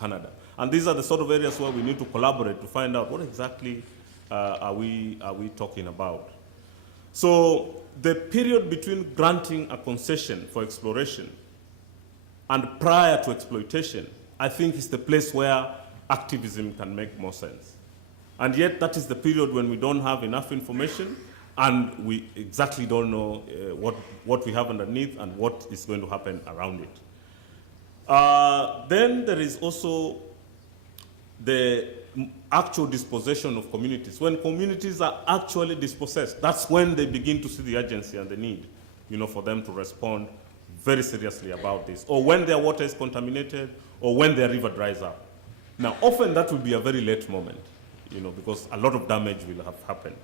Canada. And these are the sort of areas where we need to collaborate to find out what exactly are we talking about. So the period between granting a concession for exploration and prior to exploitation, I think is the place where activism can make more sense. And yet that is the period when we don't have enough information and we exactly don't know what we have underneath and what is going to happen around it. Then there is also the actual dispossession of communities. When communities are actually dispossessed, that's when they begin to see the urgency and the need, for them to respond very seriously about this. Or when their water is contaminated, or when their river dries up. Now, often that will be a very late moment, because a lot of damage will have happened.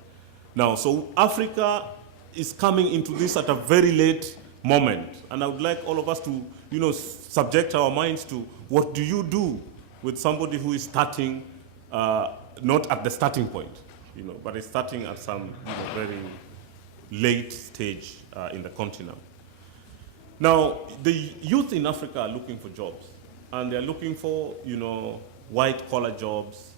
Now, so Africa is coming into this at a very late moment. And I would like all of us to, subject our minds to what do you do with somebody who is starting, not at the starting point, but is starting at some very late stage in the continent. Now, the youth in Africa are looking for jobs. And they're looking for, white-collar jobs,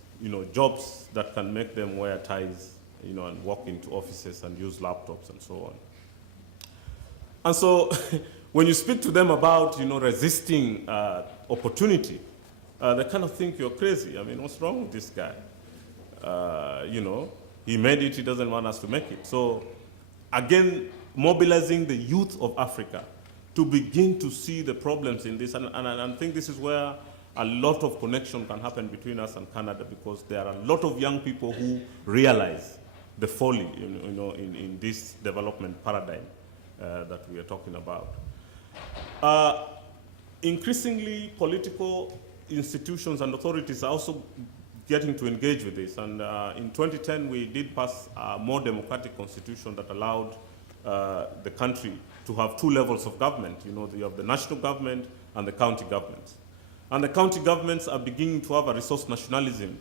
jobs that can make them wear ties, and walk into offices and use laptops and so on. And so when you speak to them about, resisting opportunity, they kind of think you're crazy. I mean, what's wrong with this guy? He made it, he doesn't want us to make it. So again, mobilizing the youth of Africa to begin to see the problems in this. And I think this is where a lot of connection can happen between us and Canada, because there are a lot of young people who realize the folly in this development paradigm that we are talking about. Increasingly, political institutions and authorities are also getting to engage with this. And in 2010, we did pass a more democratic constitution that allowed the country to have two levels of government. You have the national government and the county governments. And the county governments are beginning to have a resource nationalism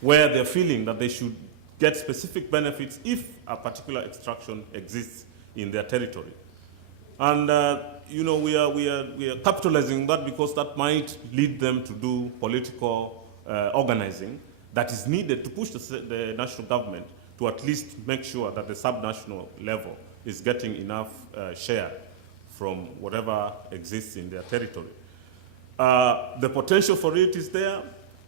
where they're feeling that they should get specific benefits if a particular extraction exists in their territory. And we are capitalizing that because that might lead them to do political organizing that is needed to push the national government to at least make sure that the subnational level is getting enough share from whatever exists in their territory. The potential for it is there,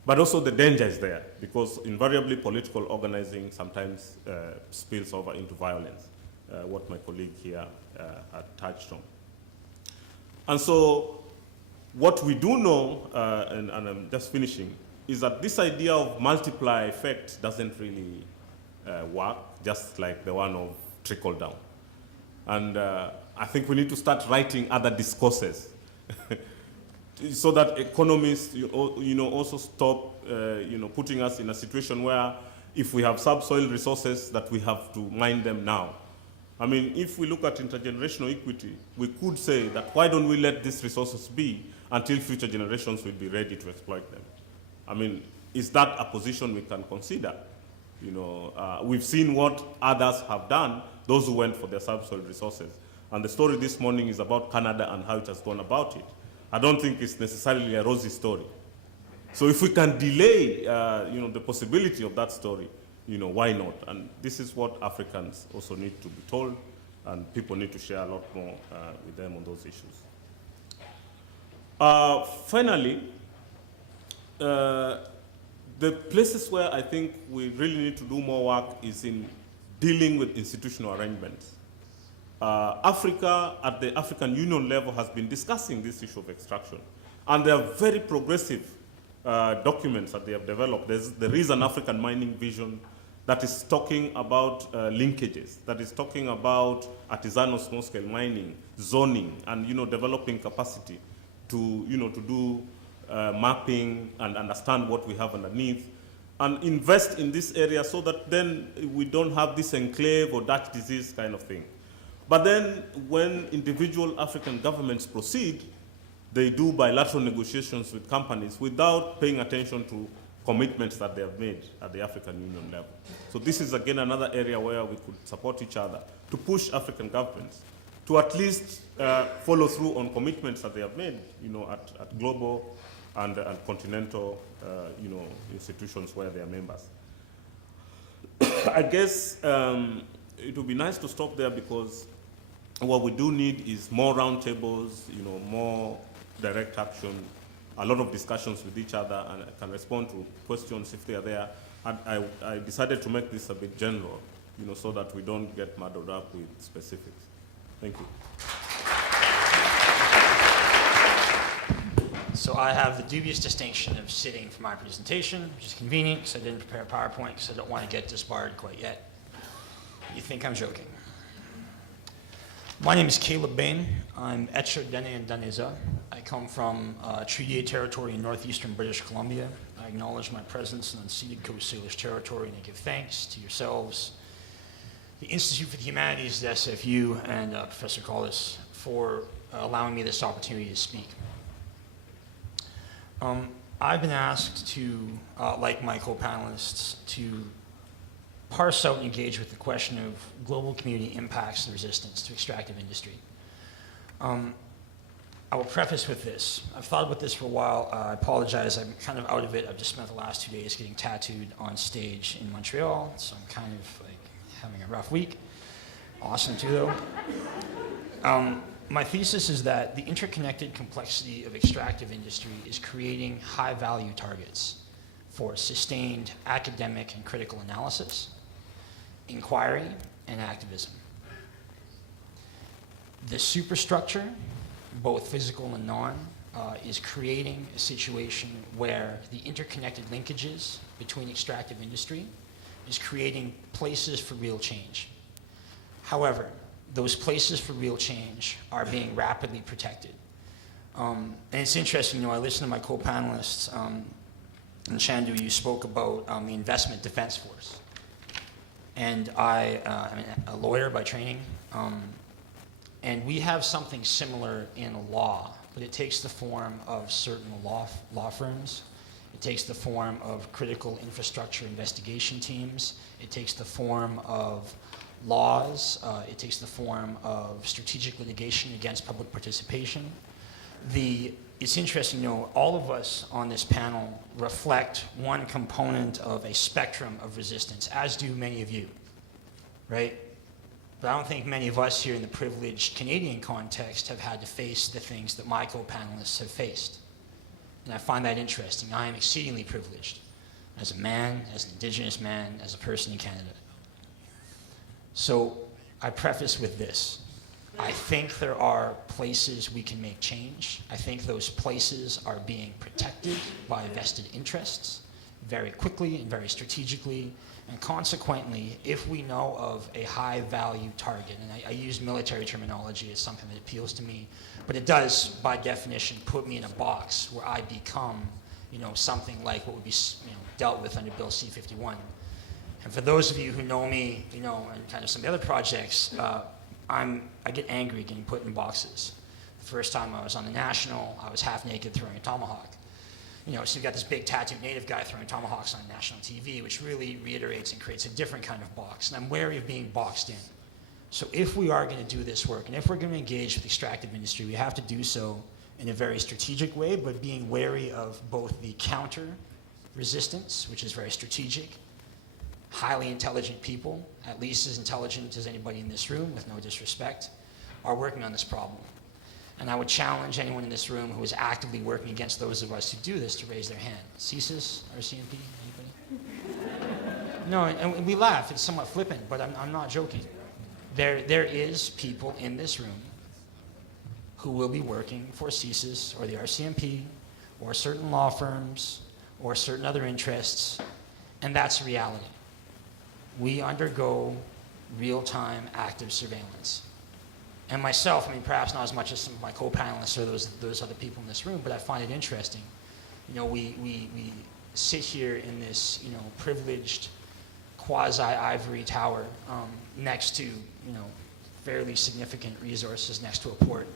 but also the danger is there, because invariably political organizing sometimes spills over into violence, what my colleague here had touched on. And so what we do know, and I'm just finishing, is that this idea of multiplier effect doesn't really work, just like the one of trickle down. And I think we need to start writing other discourses so that economists, also stop, putting us in a situation where if we have subsoil resources that we have to mine them now. I mean, if we look at intergenerational equity, we could say that why don't we let these resources be until future generations will be ready to exploit them? I mean, is that a position we can consider? We've seen what others have done, those who went for their subsoil resources. And the story this morning is about Canada and how it has gone about it. I don't think it's necessarily a rosy story. So if we can delay, the possibility of that story, why not? And this is what Africans also need to be told, and people need to share a lot more with them on those issues. Finally, the places where I think we really need to do more work is in dealing with institutional arrangements. Africa, at the African Union level, has been discussing this issue of extraction. And there are very progressive documents that they have developed. There is an African mining vision that is talking about linkages, that is talking about artisanal small-scale mining, zoning, and developing capacity to do mapping and understand what we have underneath, and invest in this area so that then we don't have this enclave or Dutch disease kind of thing. But then when individual African governments proceed, they do bilateral negotiations with companies without paying attention to commitments that they have made at the African Union level. So this is again another area where we could support each other to push African governments to at least follow through on commitments that they have made, at global and continental, institutions where they are members. I guess it would be nice to stop there, because what we do need is more roundtables, more direct action, a lot of discussions with each other, and I can respond to questions if they are there. And I decided to make this a bit general, so that we don't get muddled up with specifics. Thank you. So I have the dubious distinction of sitting for my presentation, which is convenient because I didn't prepare a PowerPoint because I don't want to get disbarred quite yet. You think I'm joking. My name is Behn. I'm Etcher Dene and Daneza. I come from Treaty territory in northeastern British Columbia. I acknowledge my presence in unceded Coast Salish territory, and I give thanks to yourselves, the Institute for the Humanities, the SFU, and Professor Gillis for allowing me this opportunity to speak. I've been asked to, like my co-panelists, to parse out and engage with the question of global community impacts and resistance to extractive industry. I will preface with this. I've thought about this for a while. I apologize, I'm kind of out of it. I've just spent the last 2 days getting tattooed on stage in Montreal, so I'm kind of like having a rough week. Awesome too, though. My thesis is that the interconnected complexity of extractive industry is creating high-value targets for sustained academic and critical analysis, inquiry, and activism. The superstructure, both physical and non, is creating a situation where the interconnected linkages between extractive industry is creating places for real change. However, those places for real change are being rapidly protected. And it's interesting, I listened to my co-panelists, and Chandu, you spoke about the Investment Defense Force. And I'm a lawyer by training, and we have something similar in law, but it takes the form of certain law firms. It takes the form of critical infrastructure investigation teams. It takes the form of laws. It takes the form of strategic litigation against public participation. It's interesting, all of us on this panel reflect one component of a spectrum of resistance, as do many of you, right? But I don't think many of us here in the privileged Canadian context have had to face the things that my co-panelists have faced. And I find that interesting. I am exceedingly privileged as a man, as an Indigenous man, as a person in Canada. So I preface with this. I think there are places we can make change. I think those places are being protected by vested interests very quickly and very strategically. And consequently, if we know of a high value target, and I use military terminology, it's something that appeals to me, but it does, by definition, put me in a box where I become, something like what would be, dealt with under Bill C-51. And for those of you who know me, and kind of some of the other projects, I get angry getting put in boxes. The first time I was on the National, I was half naked throwing a tomahawk. So you've got this big tattooed native guy throwing tomahawks on national TV, which really reiterates and creates a different kind of box. And I'm wary of being boxed in. So if we are going to do this work, and if we're going to engage with the extractive industry, we have to do so in a very strategic way, but being wary of both the counter resistance, which is very strategic, highly intelligent people, at least as intelligent as anybody in this room, with no disrespect, are working on this problem. And I would challenge anyone in this room who is actively working against those of us who do this to raise their hand. CSIS, RCMP, anybody? No, and we laugh, it's somewhat flippant, but I'm not joking. There is people in this room who will be working for CSIS or the RCMP or certain law firms or certain other interests, and that's reality. We undergo real-time active surveillance. And myself, perhaps not as much as some of my co-panelists or those other people in this room, but I find it interesting. We sit here in this, privileged quasi-ivory tower next to, fairly significant resources next to a port.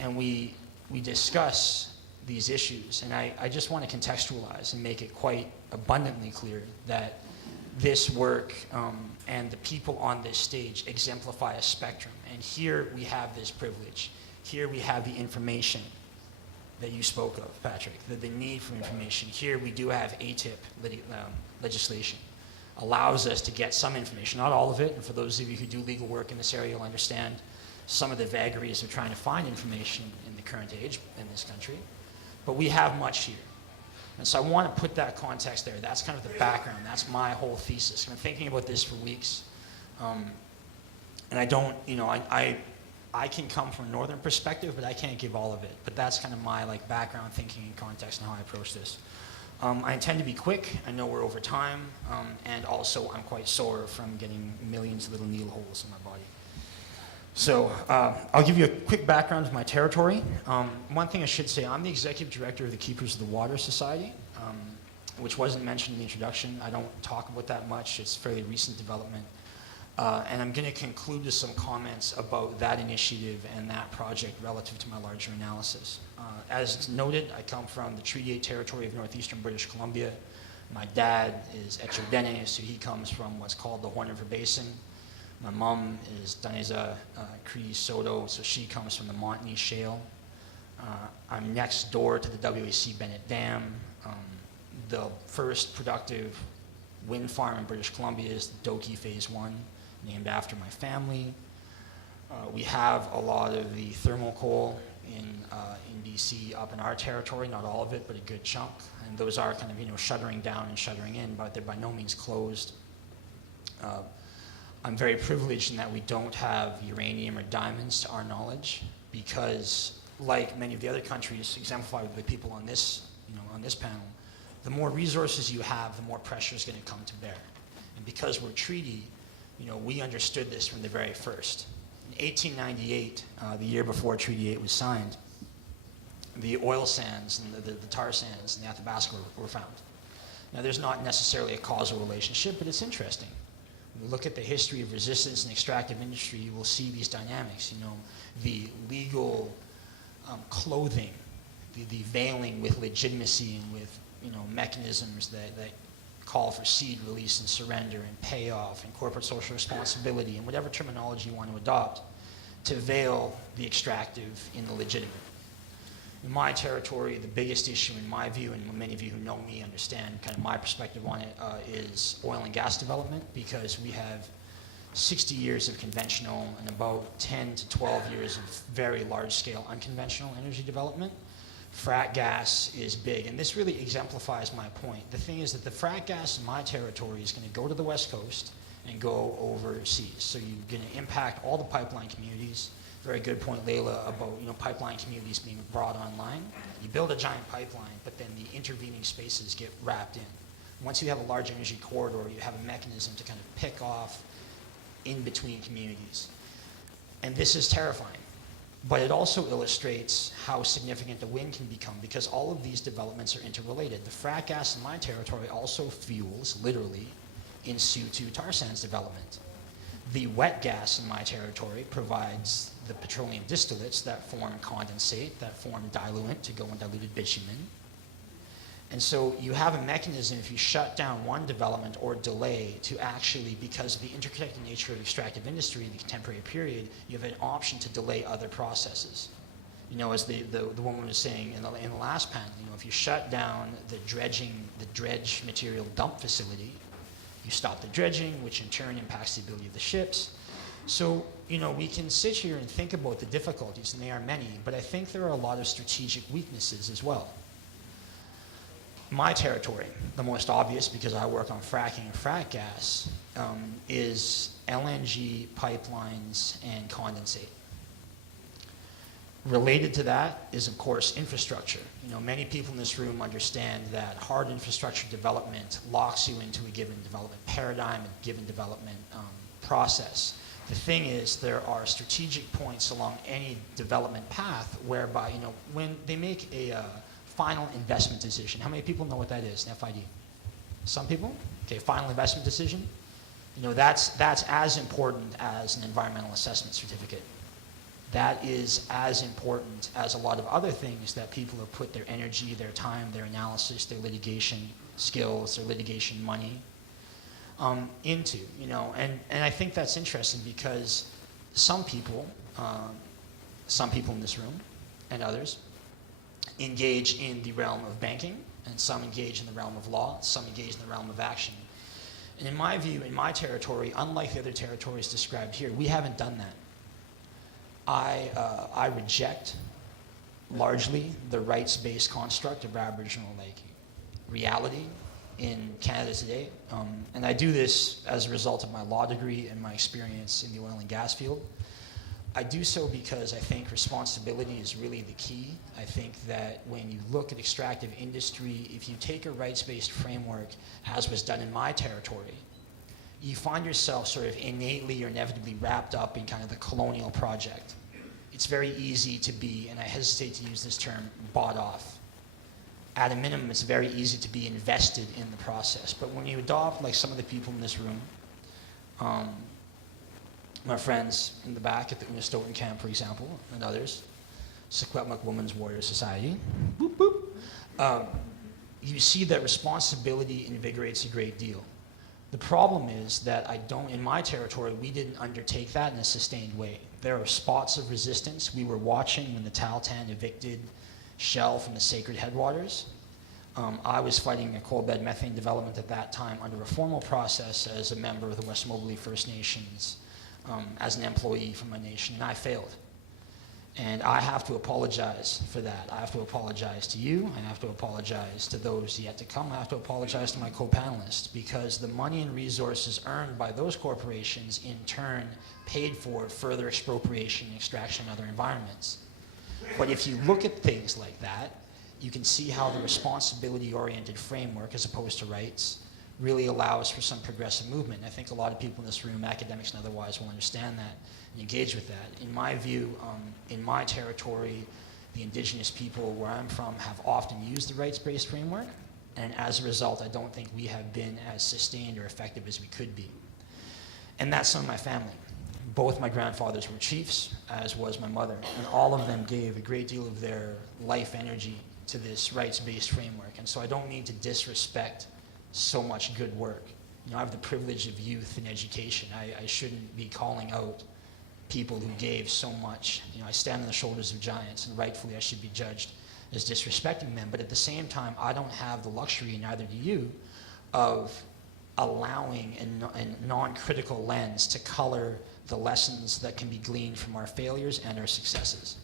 And we we discuss these issues. And I just want to contextualize and make it quite abundantly clear that this work and the people on this stage exemplify a spectrum. And here we have this privilege. Here we have the information that you spoke of, Patrick, the need for information. Here we do have ATIP legislation. Allows us to get some information, not all of it, and for those of you who do legal work in this area, you'll understand some of the vagaries of trying to find information in the current age in this country. But we have much here. And so I want to put that context there. That's kind of the background. That's my whole thesis. I've been thinking about this for weeks. And I don't, you know, I can come from a northern perspective, but I can't give all of it. But that's kind of my background thinking and context and how I approach this. I intend to be quick. I know we're over time. And also I'm quite sore from getting millions of little needle holes in my body. So I'll give you a quick background of my territory. One thing I should say, I'm the executive director of the Keepers of the Water Society, which wasn't mentioned in the introduction. I don't talk about that much. It's a fairly recent development. And I'm going to conclude with some comments about that initiative and that project relative to my larger analysis. As noted, I come from the Treaty 8 territory of northeastern British Columbia. My dad is Dene, so he comes from what's called the Horn River Basin. My mom is Daneza Cree Soto, so she comes from the Mountainous Shale. I'm next door to the WAC Bennett Dam. The first productive wind farm in British Columbia is the Doki Phase 1, named after my family. We have a lot of the thermal coal in BC up in our territory, not all of it, but a good chunk. And those are kind of, you know, shuttering down and shuttering in, but they're by no means closed. I'm very privileged in that we don't have uranium or diamonds to our knowledge, because like many of the other countries exemplified with the people on this, you know, on this panel, the more resources you have, the more pressure is going to come to bear. And because we're treaty, you know, we understood this from the very first. In 1898, the year before Treaty 8 was signed, the oil sands and the tar sands in the Athabasca were found. Now, there's not necessarily a causal relationship, but it's interesting. When you look at the history of resistance and extractive industry, you will see these dynamics. You know, the legal clothing, the veiling with legitimacy and with, you know, mechanisms that call for seed release and surrender and payoff and corporate social responsibility and whatever terminology you want to adopt to veil the extractive in the legitimate. In my territory, the biggest issue in my view, and many of you who know me understand kind of my perspective on it, is oil and gas development, because we have 60 years of conventional and about 10 to 12 years of very large-scale unconventional energy development. Frac gas is big, and this really exemplifies my point. The thing is that the frac gas in my territory is going to go to the West Coast and go overseas. So you're going to impact all the pipeline communities. Very good point, Layla, about, you know, pipeline communities being brought online. You build a giant pipeline, but then the intervening spaces get wrapped in. Once you have a large energy corridor, you have a mechanism to kind of pick off in between communities. And this is terrifying. But it also illustrates how significant the wind can become, because all of these developments are interrelated. The frac gas in my territory also fuels, literally, in situ tar sands development. The wet gas in my territory provides the petroleum distillates that form condensate, that form diluent to go in diluted bitumen. And so you have a mechanism, if you shut down one development or delay, to actually, because of the interconnected nature of extractive industry in the contemporary period, you have an option to delay other processes. You know, as the woman was saying in the last panel, you know, if you shut down the dredge material dump facility, you stop the dredging, which in turn impacts the ability of the ships. So, you know, we can sit here and think about the difficulties, and they are many, but I think there are a lot of strategic weaknesses as well. My territory, the most obvious, because I work on fracking and frac gas, is LNG pipelines and condensate. Related to that is, of course, infrastructure. You know, many people in this room understand that hard infrastructure development locks you into a given development paradigm, a given development process. The thing is, there are strategic points along any development path whereby, you know, when they make a final investment decision. How many people know what that is, an FID? Some people? Okay, final investment decision. You know, that's as important as an environmental assessment certificate. that is as important as a lot of other things that people have put their energy, their time, their analysis, their litigation skills, their litigation money into, you know. And I think that's interesting because some people in this room and others engage in the realm of banking, and some engage in the realm of law, some engage in the realm of action. And in my view, in my territory, unlike the other territories described here, we haven't done that. I reject largely the rights-based construct of Aboriginal reality in Canada today. And I do this as a result of my law degree and my experience in the oil and gas field. I do so because I think responsibility is really the key. I think that when you look at extractive industry, if you take a rights-based framework, as was done in my territory, you find yourself sort of innately or inevitably wrapped up in kind of the colonial project. It's very easy to be, and I hesitate to use this term, bought off. At a minimum, it's very easy to be invested in the process. But when you adopt, like some of the people in this room, my friends in the back at the Unistoten camp, for example, and others, Secwepemc Women's Warrior Society, boop, boop, you see that responsibility invigorates a great deal. The problem is that in my territory, we didn't undertake that in a sustained way. There are spots of resistance. We were watching when the Tahltan evicted Shell from the sacred headwaters. I was fighting a coal bed methane development at that time under a formal process as a member of the West Mobility First Nations, as an employee from my nation, and I failed. And I have to apologize for that. I have to apologize to you. I have to apologize to those yet to come. I have to apologize to my co-panelists, because the money and resources earned by those corporations in turn paid for further expropriation and extraction in other environments. But if you look at things like that, you can see how the responsibility-oriented framework, as opposed to rights, really allows for some progressive movement. And I think a lot of people in this room, academics and otherwise, will understand that and engage with that. In my view, in my territory, the indigenous people where I'm from have often used the rights-based framework, and as a result, I don't think we have been as sustained or effective as we could be. And that's some of my family. Both my grandfathers were chiefs, as was my mother, and all of them gave a great deal of their life energy to this rights-based framework. And so I don't need to disrespect so much good work. You know, I have the privilege of youth and education. I shouldn't be calling out people who gave so much. You know, I stand on the shoulders of giants, and rightfully I should be judged as disrespecting them. But at the same time, I don't have the luxury, and neither do you, of allowing a non-critical lens to color the lessons that can be gleaned from our failures and our successes.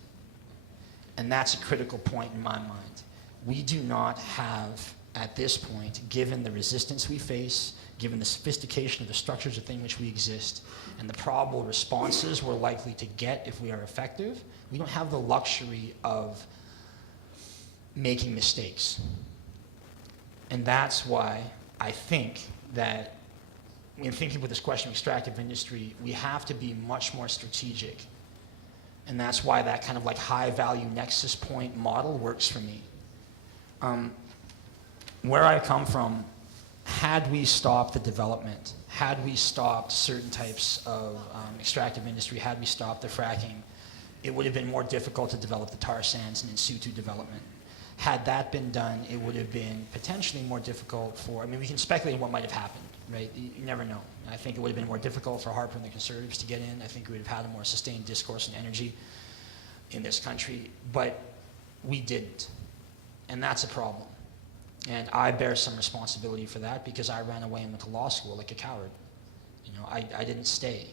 And that's a critical point in my mind. We do not have, at this point, given the resistance we face, given the sophistication of the structures within which we exist, and the probable responses we're likely to get if we are effective, we don't have the luxury of making mistakes. And that's why I think that in thinking about this question of extractive industry, we have to be much more strategic. And that's why that kind of like high value nexus point model works for me. Where I come from, had we stopped the development, had we stopped certain types of extractive industry, had we stopped the fracking, it would have been more difficult to develop the tar sands and in situ development. Had that been done, it would have been potentially more difficult for, I mean, we can speculate on what might have happened, right? You never know. I think it would have been more difficult for Harper and the Conservatives to get in. I think we would have had a more sustained discourse and energy in this country, but we didn't. And that's a problem. And I bear some responsibility for that because I ran away and went to law school like a coward. You know, I didn't stay.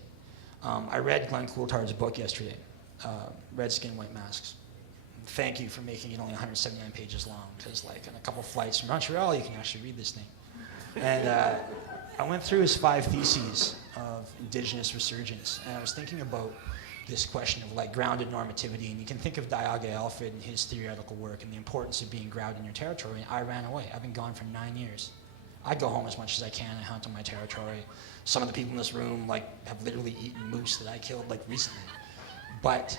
I read Glenn Coulthard's book yesterday, Red Skin, White Masks. Thank you for making it only 179 pages long, because like on a couple flights from Montreal, you can actually read this thing. And I went through his 5 theses of indigenous resurgence, and I was thinking about this question of like grounded normativity, and you can think of Diaga Alfred and his theoretical work and the importance of being grounded in your territory, and I ran away. I've been gone for 9 years. I go home as much as I can, I hunt on my territory. Some of the people in this room like have literally eaten moose that I killed like recently. But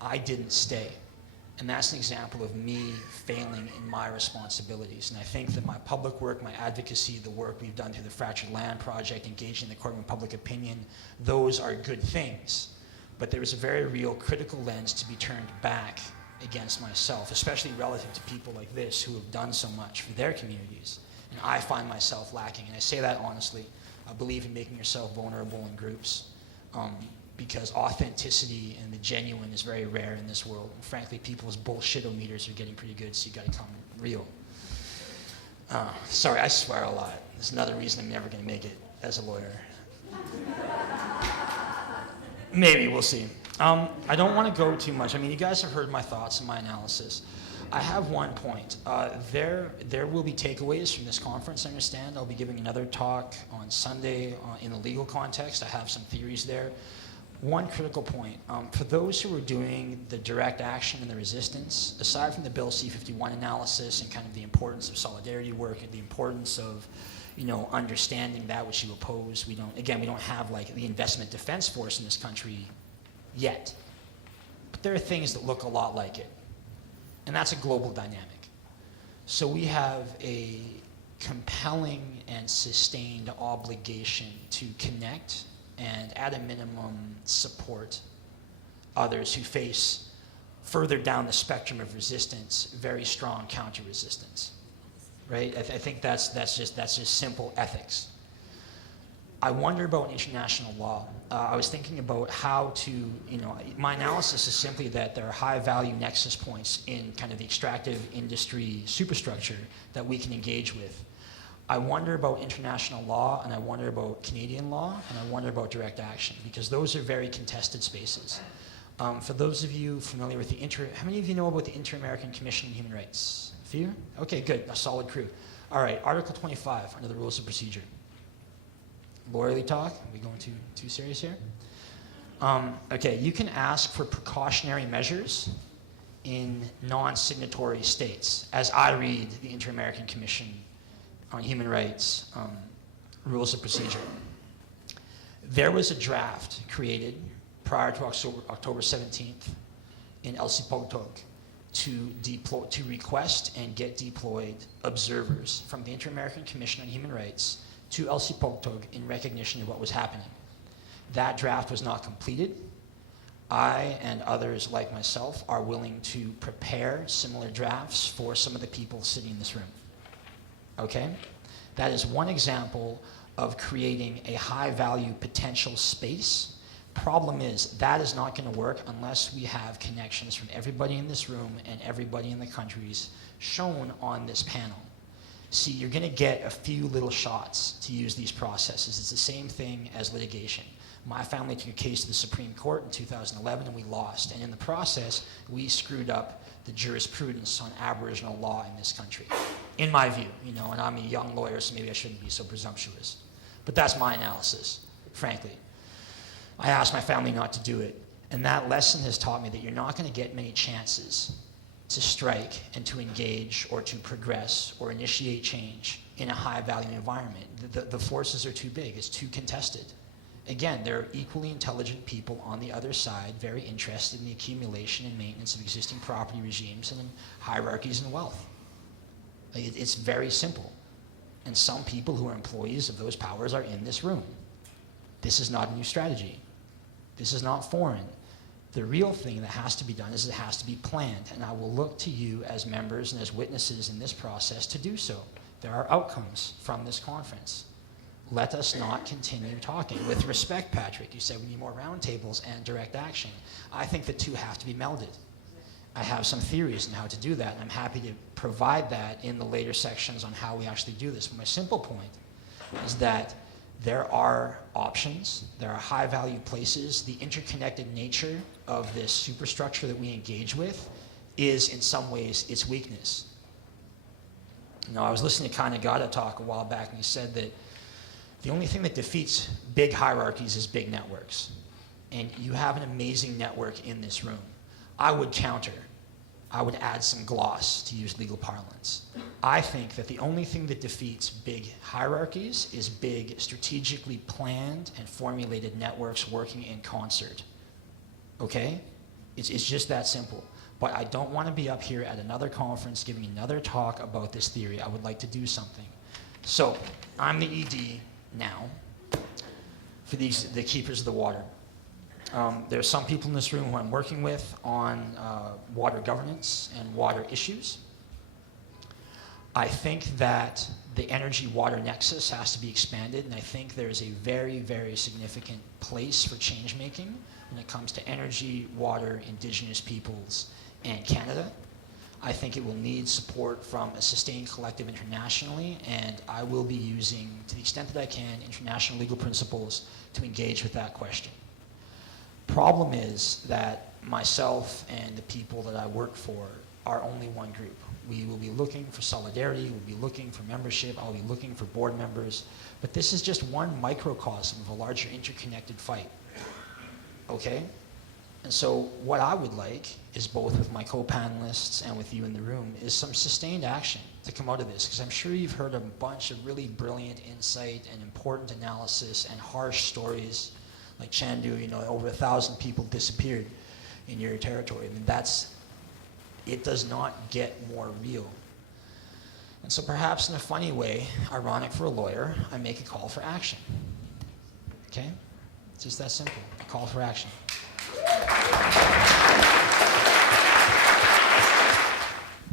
I didn't stay. And that's an example of me failing in my responsibilities. And I think that my public work, my advocacy, the work we've done through the Fractured Land Project, engaging the court of public opinion, those are good things. but there is a very real critical lens to be turned back against myself, especially relative to people like this who have done so much for their communities. And I find myself lacking, and I say that honestly. I believe in making yourself vulnerable in groups, because authenticity and the genuine is very rare in this world. And frankly, people's bullshit-o-meters are getting pretty good, so you gotta come real. Sorry, I swear a lot. That's another reason I'm never gonna make it as a lawyer. Maybe, we'll see. I don't want to go too much. I mean, you guys have heard my thoughts and my analysis. I have one point. There will be takeaways from this conference, I understand. I'll be giving another talk on Sunday in the legal context. I have some theories there. One critical point, for those who are doing the direct action and the resistance, aside from the Bill C-51 analysis and kind of the importance of solidarity work and the importance of, you know, understanding that which you oppose, we don't have like the investment defense force in this country yet. But there are things that look a lot like it. And that's a global dynamic. So we have a compelling and sustained obligation to connect and at a minimum support others who face further down the spectrum of resistance, very strong counter-resistance, right? I think that's just simple ethics. I wonder about international law. I was thinking about how to, you know, my analysis is simply that there are high-value nexus points in kind of the extractive industry superstructure that we can engage with. I wonder about international law, and I wonder about Canadian law, and I wonder about direct action, because those are very contested spaces. For those of you familiar with how many of you know about the Inter-American Commission on Human Rights? A few? Okay, good, a solid crew. All right, Article 25, under the Rules of Procedure. Lawyerly talk, are we going too serious here? Okay, you can ask for precautionary measures in non-signatory states, as I read the Inter-American Commission on Human Rights Rules of Procedure. There was a draft created prior to October 17th in Elsipogtog to request and get deployed observers from the Inter-American Commission on Human Rights to Elsipogtog in recognition of what was happening. That draft was not completed. I and others like myself are willing to prepare similar drafts for some of the people sitting in this room. Okay? That is one example of creating a high-value potential space. Problem is, that is not going to work unless we have connections from everybody in this room and everybody in the countries shown on this panel. See, you're going to get a few little shots to use these processes. It's the same thing as litigation. My family took a case to the Supreme Court in 2011 and we lost. And in the process, we screwed up the jurisprudence on Aboriginal law in this country, in my view, you know, and I'm a young lawyer, so maybe I shouldn't be so presumptuous. But that's my analysis, frankly. I asked my family not to do it, and that lesson has taught me that you're not going to get many chances to strike and to engage or to progress or initiate change in a high-value environment. The forces are too big, it's too contested. Again, there are equally intelligent people on the other side, very interested in the accumulation and maintenance of existing property regimes and in hierarchies and wealth. It's very simple. And some people who are employees of those powers are in this room. This is not a new strategy. This is not foreign. The real thing that has to be done is it has to be planned, and I will look to you as members and as witnesses in this process to do so. There are outcomes from this conference. Let us not continue talking. With respect, Patrick, you said we need more roundtables and direct action. I think the two have to be melded. I have some theories on how to do that, and I'm happy to provide that in the later sections on how we actually do this. But my simple point is that there are options, there are high-value places. The interconnected nature of this superstructure that we engage with is, in some ways, its weakness. You know, I was listening to Kanagata talk a while back, and he said that the only thing that defeats big hierarchies is big networks. And you have an amazing network in this room. I would counter. I would add some gloss, to use legal parlance. I think that the only thing that defeats big hierarchies is big, strategically planned and formulated networks working in concert. Okay? It's just that simple. But I don't want to be up here at another conference giving another talk about this theory. I would like to do something. So, I'm the ED now for the Keepers of the Water. There are some people in this room who I'm working with on water governance and water issues. I think that the energy-water nexus has to be expanded, and I think there is a very, very significant place for change-making when it comes to energy, water, indigenous peoples, and Canada. I think it will need support from a sustained collective internationally, and I will be using, to the extent that I can, international legal principles to engage with that question. Problem is that myself and the people that I work for are only one group. We will be looking for solidarity, we'll be looking for membership, I'll be looking for board members, but this is just one microcosm of a larger interconnected fight, okay? And so what I would like is, both with my co-panelists and with you in the room, is some sustained action to come out of this, because I'm sure you've heard a bunch of really brilliant insight and important analysis and harsh stories, like Chandu, you know, over 1,000 people disappeared in your territory. I mean, it does not get more real. And so perhaps in a funny way, ironic for a lawyer, I make a call for action. Okay? It's just that simple, a call for action.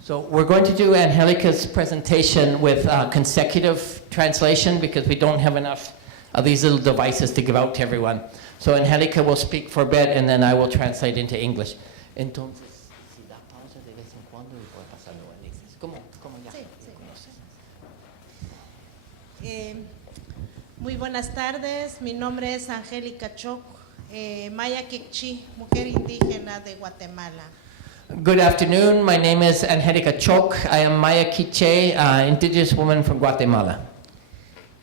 So we're going to do Angelica's presentation with consecutive translation, because we don't have enough of these little devices to give out to everyone. So Angelica will speak for a bit, and then I will translate into English. Entonces, si da pausa de vez en cuando y puede pasar luego. ¿Cómo ya? Sí. Muy buenas tardes, mi nombre es Angélica Choc, Maya Quechí, mujer indígena de Guatemala. Good afternoon. My name is Angelica Choc. I am Maya Quiche, indigenous woman from Guatemala.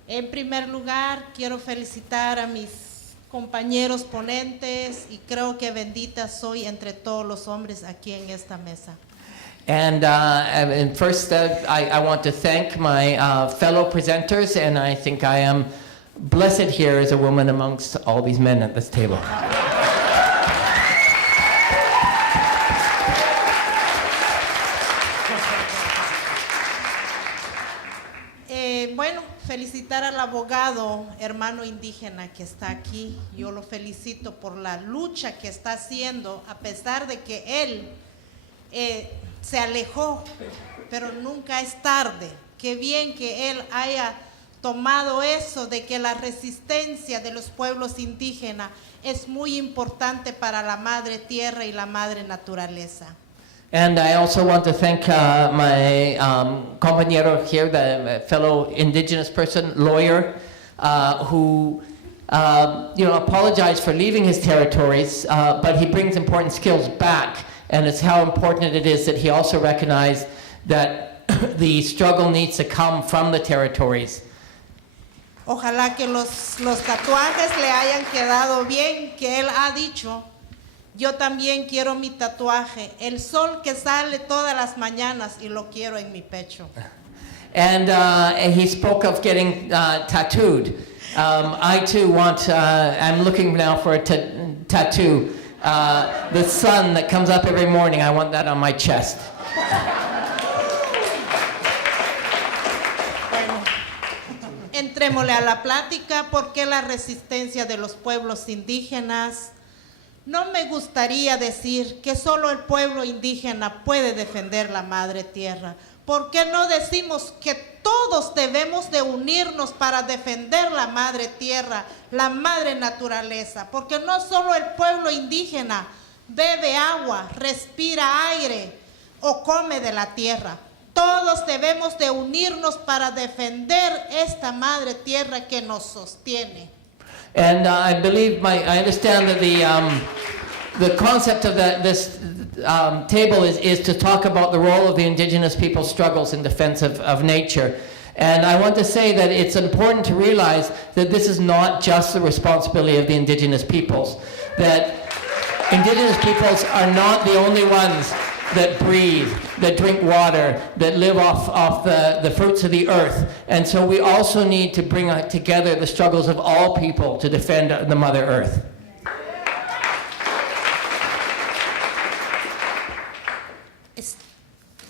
En primer lugar, quiero felicitar a mis compañeros ponentes y creo que bendita soy entre todos los hombres aquí en esta mesa. And first, I want to thank my fellow presenters, and I think I am blessed here as a woman amongst all these men at this table. Bueno, felicitar al abogado, hermano indígena que está aquí. Yo lo felicito por la lucha que está haciendo, a pesar de que él se alejó, pero nunca es tarde. Qué bien que él haya tomado eso de que la resistencia de los pueblos indígenas es muy importante para la madre tierra y la madre naturaleza. And I also want to thank my compañero here, the fellow indigenous person, lawyer, who apologized for leaving his territories, but he brings important skills back. And it's how important it is that he also recognized that the struggle needs to come from the territories. Ojalá que los tatuajes le hayan quedado bien, que él ha dicho. Yo también quiero mi tatuaje, el sol que sale todas las mañanas, y lo quiero en mi pecho. And he spoke of getting tattooed. I too want, I'm looking now for a tattoo. The sun that comes up every morning, I want that on my chest. Bueno, entrémosle a la plática. ¿Por qué la resistencia de los pueblos indígenas? No me gustaría decir que solo el pueblo indígena puede defender la madre tierra. ¿Por qué no decimos que todos debemos de unirnos para defender la madre tierra, la madre naturaleza? Porque no solo el pueblo indígena bebe agua, respira aire o come de la tierra. Todos debemos de unirnos para defender esta madre tierra que nos sostiene. And I understand that the concept of this table is to talk about the role of the indigenous people's struggles in defense of nature. And I want to say that it's important to realize that this is not just the responsibility of the indigenous peoples, that indigenous peoples are not the only ones that breathe, that drink water, that live off the fruits of the earth. And so we also need to bring together the struggles of all people to defend the Mother Earth.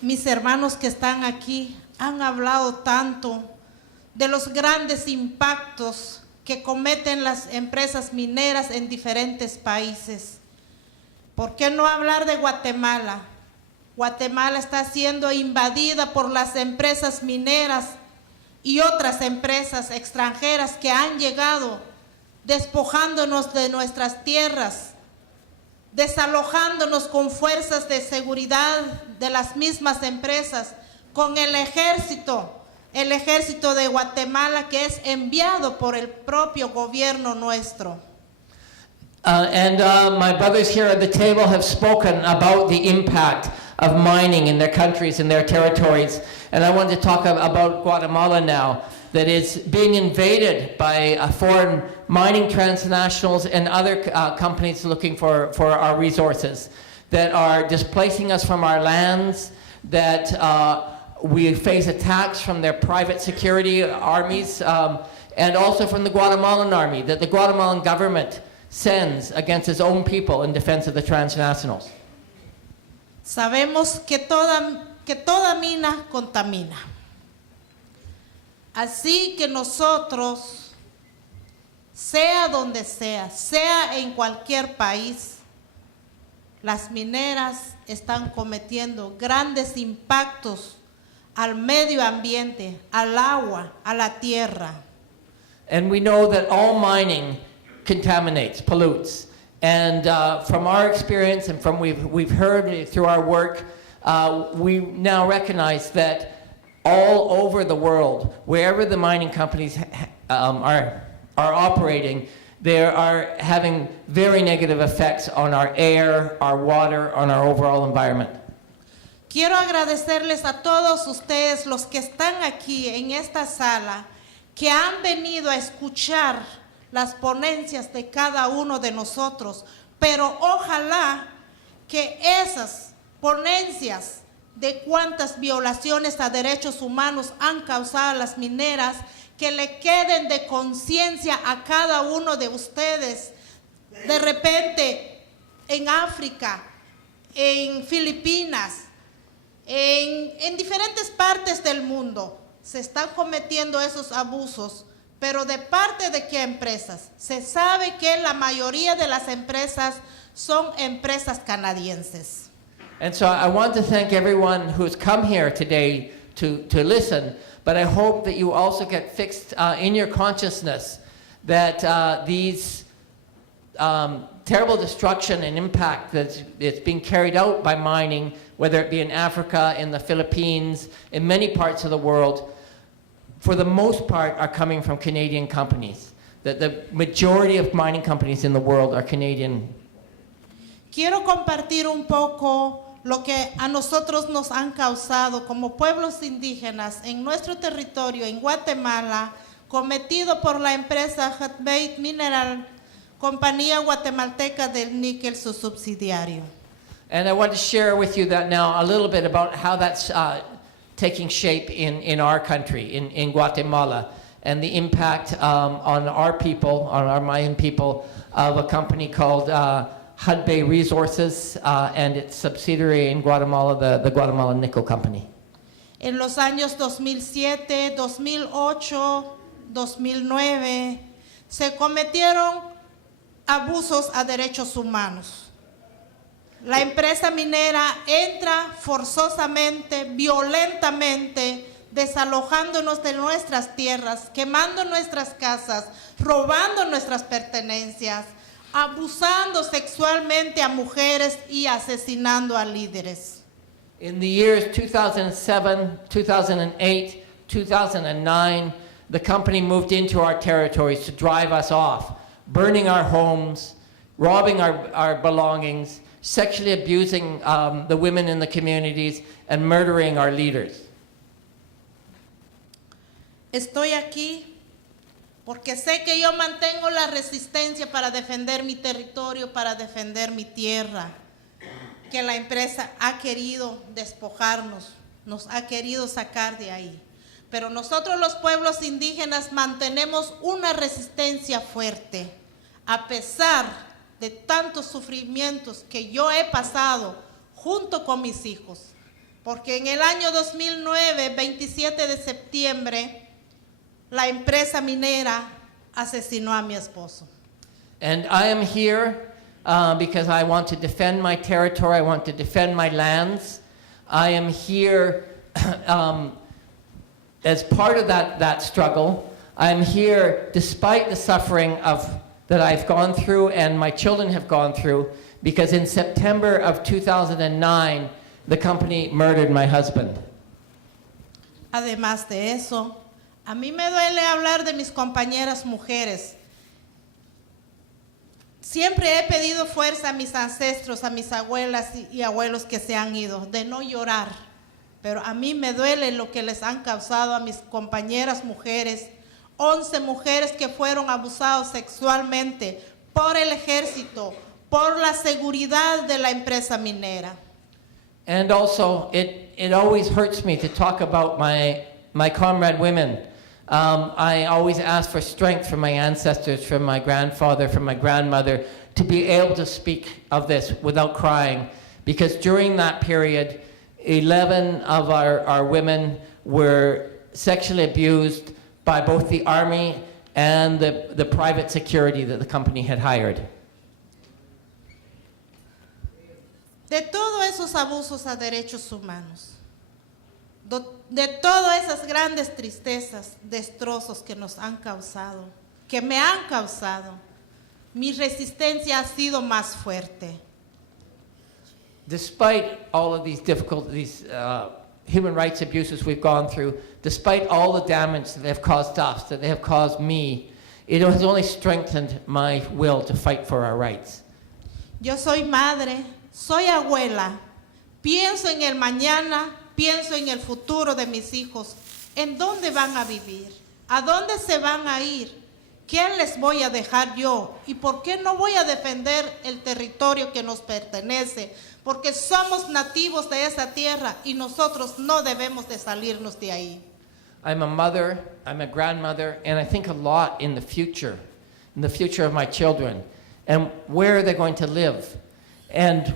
Mis hermanos que están aquí han hablado tanto de los grandes impactos que cometen las empresas mineras en diferentes países. ¿Por qué no hablar de Guatemala? Guatemala está siendo invadida por las empresas mineras y otras empresas extranjeras que han llegado despojándonos de nuestras tierras, desalojándonos con fuerzas de seguridad de las mismas empresas, con el ejército de Guatemala que es enviado por el propio gobierno nuestro. My brothers here at the table have spoken about the impact of mining in their countries and their territories. And I want to talk about Guatemala now, that is being invaded by foreign mining transnationals and other companies looking for our resources, that are displacing us from our lands, that we face attacks from their private security armies, and also from the Guatemalan army, that the Guatemalan government sends against its own people in defense of the transnationals. Sabemos que toda mina contamina. Así que nosotros, sea donde sea en cualquier país, las mineras están cometiendo grandes impactos al medio ambiente, al agua, a la tierra. And we know that all mining contaminates, pollutes. And from our experience and from we've heard through our work, we now recognize that all over the world, wherever the mining companies are operating, they are having very negative effects on our air, our water, on our overall environment. Quiero agradecerles a todos ustedes, los que están aquí en esta sala, que han venido a escuchar las ponencias de cada uno de nosotros, pero ojalá que esas ponencias de cuántas violaciones a derechos humanos han causado las mineras, que le queden de conciencia a cada uno de ustedes. De repente, en África, en Filipinas, en diferentes partes del mundo, se están cometiendo esos abusos. Pero ¿de parte de qué empresas? Se sabe que la mayoría de las empresas son empresas canadienses. And so I want to thank everyone who's come here today to listen, but I hope that you also get fixed in your consciousness that these terrible destruction and impact that's being carried out by mining, whether it be in Africa, in the Philippines, in many parts of the world, for the most part are coming from Canadian companies. That the majority of mining companies in the world are Canadian. Quiero compartir un poco lo que a nosotros nos han causado como pueblos indígenas en nuestro territorio, en Guatemala, cometido por la empresa Inhabit Mineral, compañía guatemalteca del níquel, su subsidiario. And I want to share with you that now a little bit about how that's taking shape in our country, in Guatemala, and the impact on our people, on our Mayan people, of a company called Hudbay Resources and its subsidiary in Guatemala, the Guatemala Nickel Company. En los años 2007, 2008, 2009, se cometieron abusos a derechos humanos. La empresa minera entra forzosamente, violentamente, desalojándonos de nuestras tierras, quemando nuestras casas, robando nuestras pertenencias, abusando sexualmente a mujeres y asesinando a líderes. In the years 2007, 2008, 2009, the company moved into our territories to drive us off, burning our homes, robbing our belongings, sexually abusing the women in the communities, and murdering our leaders. Estoy aquí porque sé que yo mantengo la resistencia para defender mi territorio, para defender mi tierra, que la empresa ha querido despojarnos, nos ha querido sacar de ahí. Pero nosotros los pueblos indígenas mantenemos una resistencia fuerte, a pesar de tantos sufrimientos que yo he pasado junto con mis hijos. Porque en el año 2009, 27 de septiembre, la empresa minera asesinó a mi esposo. And I am here because I want to defend my territory, I want to defend my lands. I am here as part of that struggle. I am here despite the suffering that I've gone through and my children have gone through, because in September of 2009, the company murdered my husband. Además de eso, a mí me duele hablar de mis compañeras mujeres. Siempre he pedido fuerza a mis ancestros, a mis abuelas y abuelos que se han ido, de no llorar. Pero a mí me duele lo que les han causado a mis compañeras mujeres, 11 mujeres que fueron abusadas sexualmente por el ejército, por la seguridad de la empresa minera. And also, it always hurts me to talk about my comrade women. I always ask for strength from my ancestors, from my grandfather, from my grandmother, to be able to speak of this without crying. Because during that period, 11 of our women were sexually abused by both the army and the private security that the company had hired. De todos esos abusos a derechos humanos, de todas esas grandes tristezas, destrozos que nos han causado, que me han causado, mi resistencia ha sido más fuerte. Despite all of these difficulties, human rights abuses we've gone through, despite all the damage that they have caused us, that they have caused me, it has only strengthened my will to fight for our rights. Yo soy madre, soy abuela, pienso en el mañana, pienso en el futuro de mis hijos, en dónde van a vivir, a dónde se van a ir, quién les voy a dejar yo y por qué no voy a defender el territorio que nos pertenece, porque somos nativos de esa tierra y nosotros no debemos de salirnos de ahí. I'm a mother, I'm a grandmother, and I think a lot in the future of my children, and where are they going to live, and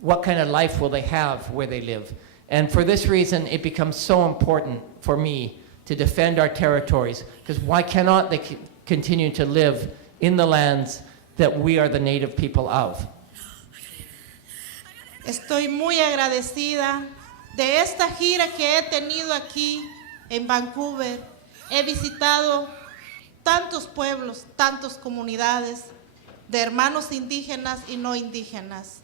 what kind of life will they have where they live. And for this reason, it becomes so important for me to defend our territories, because why cannot they continue to live in the lands that we are the native people of? Estoy muy agradecida de esta gira que he tenido aquí en Vancouver. He visitado tantos pueblos, tantas comunidades de hermanos indígenas y no indígenas.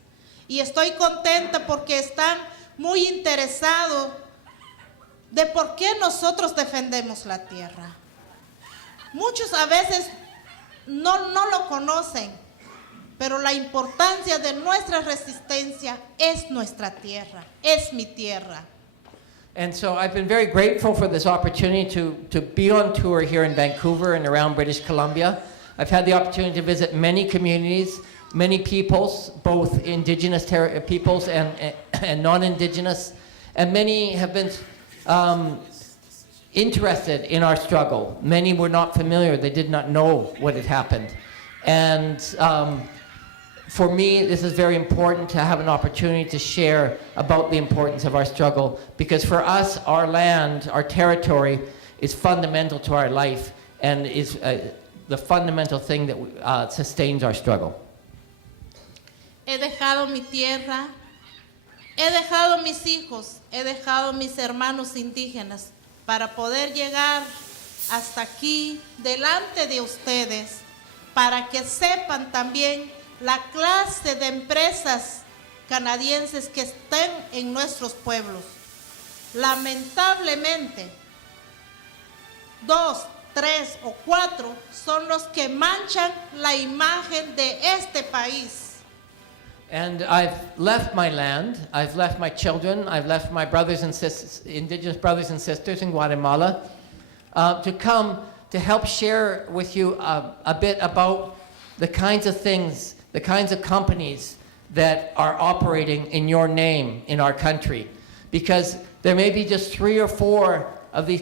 Y estoy contenta porque están muy interesados de por qué nosotros defendemos la tierra. Muchos a veces no lo conocen, pero la importancia de nuestra resistencia es nuestra tierra, es mi tierra. And so I've been very grateful for this opportunity to be on tour here in Vancouver and around British Columbia. I've had the opportunity to visit many communities, many peoples, both indigenous peoples and non-indigenous, and many have been interested in our struggle. Many were not familiar, they did not know what had happened. And for me, this is very important to have an opportunity to share about the importance of our struggle, because for us, our land, our territory, is fundamental to our life and is the fundamental thing that sustains our struggle. He dejado mi tierra, he dejado mis hijos, he dejado mis hermanos indígenas para poder llegar hasta aquí, delante de ustedes, para que sepan también la clase de empresas canadienses que estén en nuestros pueblos. Lamentablemente, 2, 3 o 4 son los que manchan la imagen de este país. And I've left my land, I've left my children, I've left my brothers and sisters, indigenous brothers and sisters in Guatemala, to come to help share with you a bit about the kinds of things, the kinds of companies that are operating in your name in our country. Because there may be just 3 or 4 of these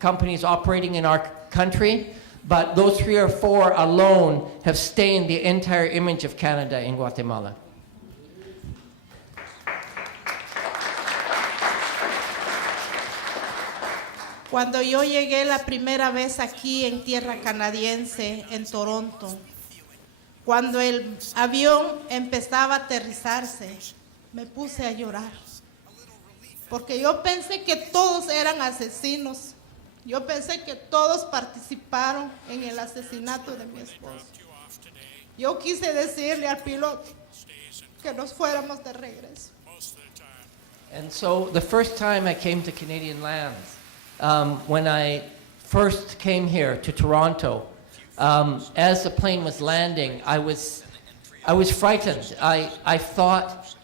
companies operating in our country, but those 3 or 4 alone have stained the entire image of Canada in Guatemala. Cuando yo llegué la primera vez aquí en tierra canadiense, en Toronto, cuando el avión empezaba a aterrizarse, me puse a llorar. Porque yo pensé que todos eran asesinos. Yo pensé que todos participaron en el asesinato de mi esposo. Yo quise decirle al piloto que nos fuéramos de regreso. And so the first time I came to Canadian lands, when I first came here to Toronto, as the plane was landing, I was frightened. I thought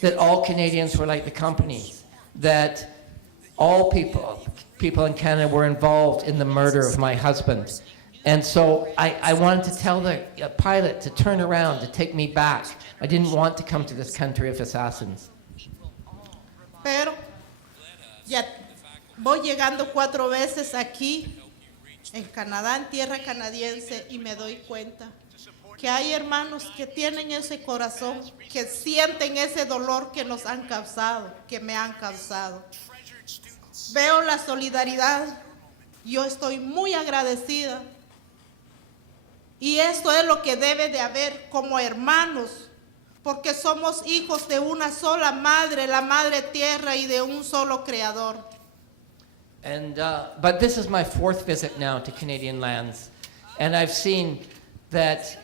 that all Canadians were like the companies, that all people in Canada were involved in the murder of my husband. And so I wanted to tell the pilot to turn around, to take me back. I didn't want to come to this country of assassins. Pero ya voy llegando 4 veces aquí en Canadá, en tierra canadiense, y me doy cuenta que hay hermanos que tienen ese corazón, que sienten ese dolor que nos han causado, que me han causado. Veo la solidaridad, yo estoy muy agradecida, y esto es lo que debe de haber como hermanos, porque somos hijos de una sola madre, la madre tierra, y de un solo creador. And but this is my 4th visit now to Canadian lands, and I've seen that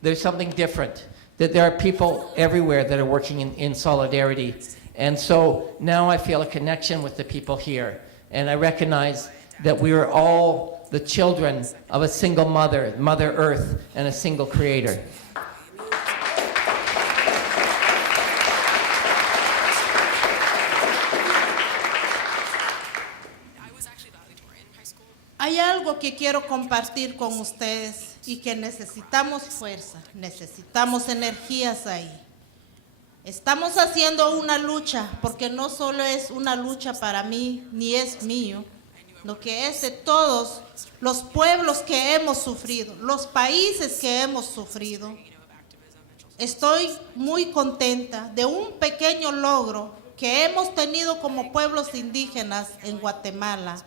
there's something different, that there are people everywhere that are working in solidarity. And so now I feel a connection with the people here, and I recognize that we are all the children of a single mother, Mother Earth, and a single creator. Hay algo que quiero compartir con ustedes y que necesitamos fuerza, necesitamos energías ahí. Estamos haciendo una lucha, porque no solo es una lucha para mí, ni es mío, lo que es de todos los pueblos que hemos sufrido, los países que hemos sufrido. Estoy muy contenta de un pequeño logro que hemos tenido como pueblos indígenas en Guatemala,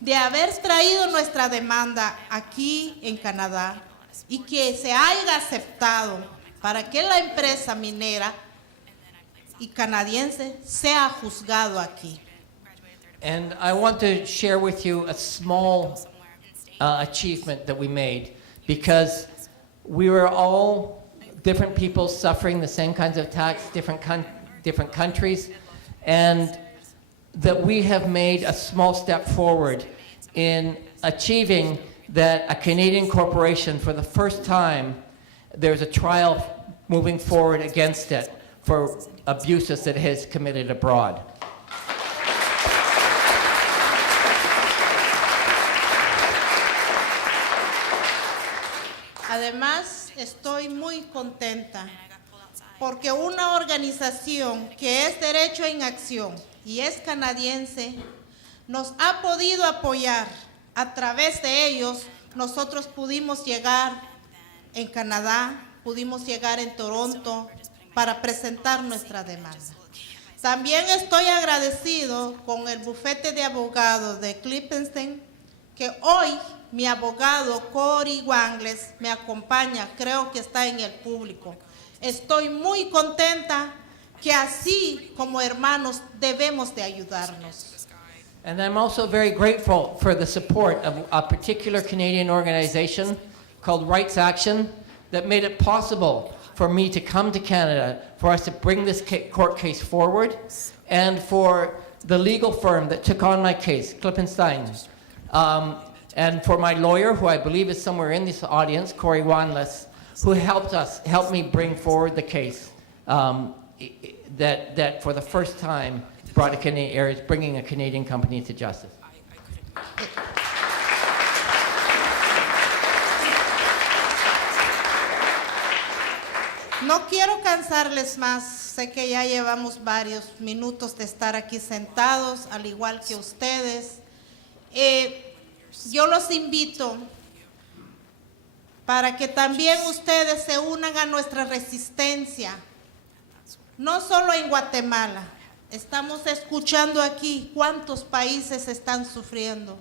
de haber traído nuestra demanda aquí en Canadá y que se haya aceptado para que la empresa minera y canadiense sea juzgado aquí. And I want to share with you a small achievement that we made, because we were all different people suffering the same kinds of attacks, different countries, and that we have made a small step forward in achieving that a Canadian corporation, for the first time, there's a trial moving forward against it for abuses that it has committed abroad. Además, estoy muy contenta porque una organización que es Derecho en Acción y es canadiense nos ha podido apoyar. A través de ellos, nosotros pudimos llegar en Canadá, pudimos llegar en Toronto para presentar nuestra demanda. También estoy agradecido con el bufete de abogados de Clippenstein, que hoy mi abogado Cory Wangles me acompaña, creo que está en el público. Estoy muy contenta que así como hermanos debemos de ayudarnos. And I'm also very grateful for the support of a particular Canadian organization called Rights Action that made it possible for me to come to Canada, for us to bring this court case forward, and for the legal firm that took on my case, Klippenstein, and for my lawyer, who I believe is somewhere in this audience, Cory Wangles, who helped me bring forward the case that for the first time is bringing a Canadian company to justice. No quiero cansarles más, sé que ya llevamos varios minutos de estar aquí sentados, al igual que ustedes. Yo los invito para que también ustedes se unan a nuestra resistencia, no solo en Guatemala, estamos escuchando aquí cuántos países están sufriendo.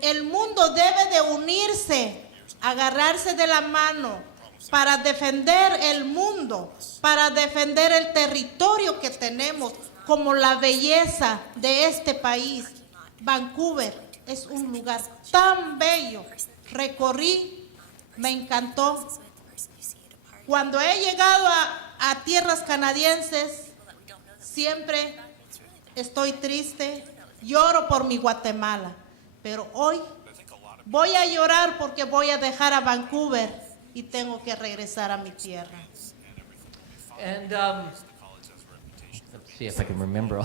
El mundo debe de unirse, agarrarse de la mano para defender el mundo, para defender el territorio que tenemos, como la belleza de este país. Vancouver es un lugar tan bello. Recorrí, me encantó. Cuando he llegado a tierras canadienses, siempre estoy triste, lloro por mi Guatemala. Pero hoy voy a llorar porque voy a dejar a Vancouver y tengo que regresar a mi tierra. And let's see if I can remember.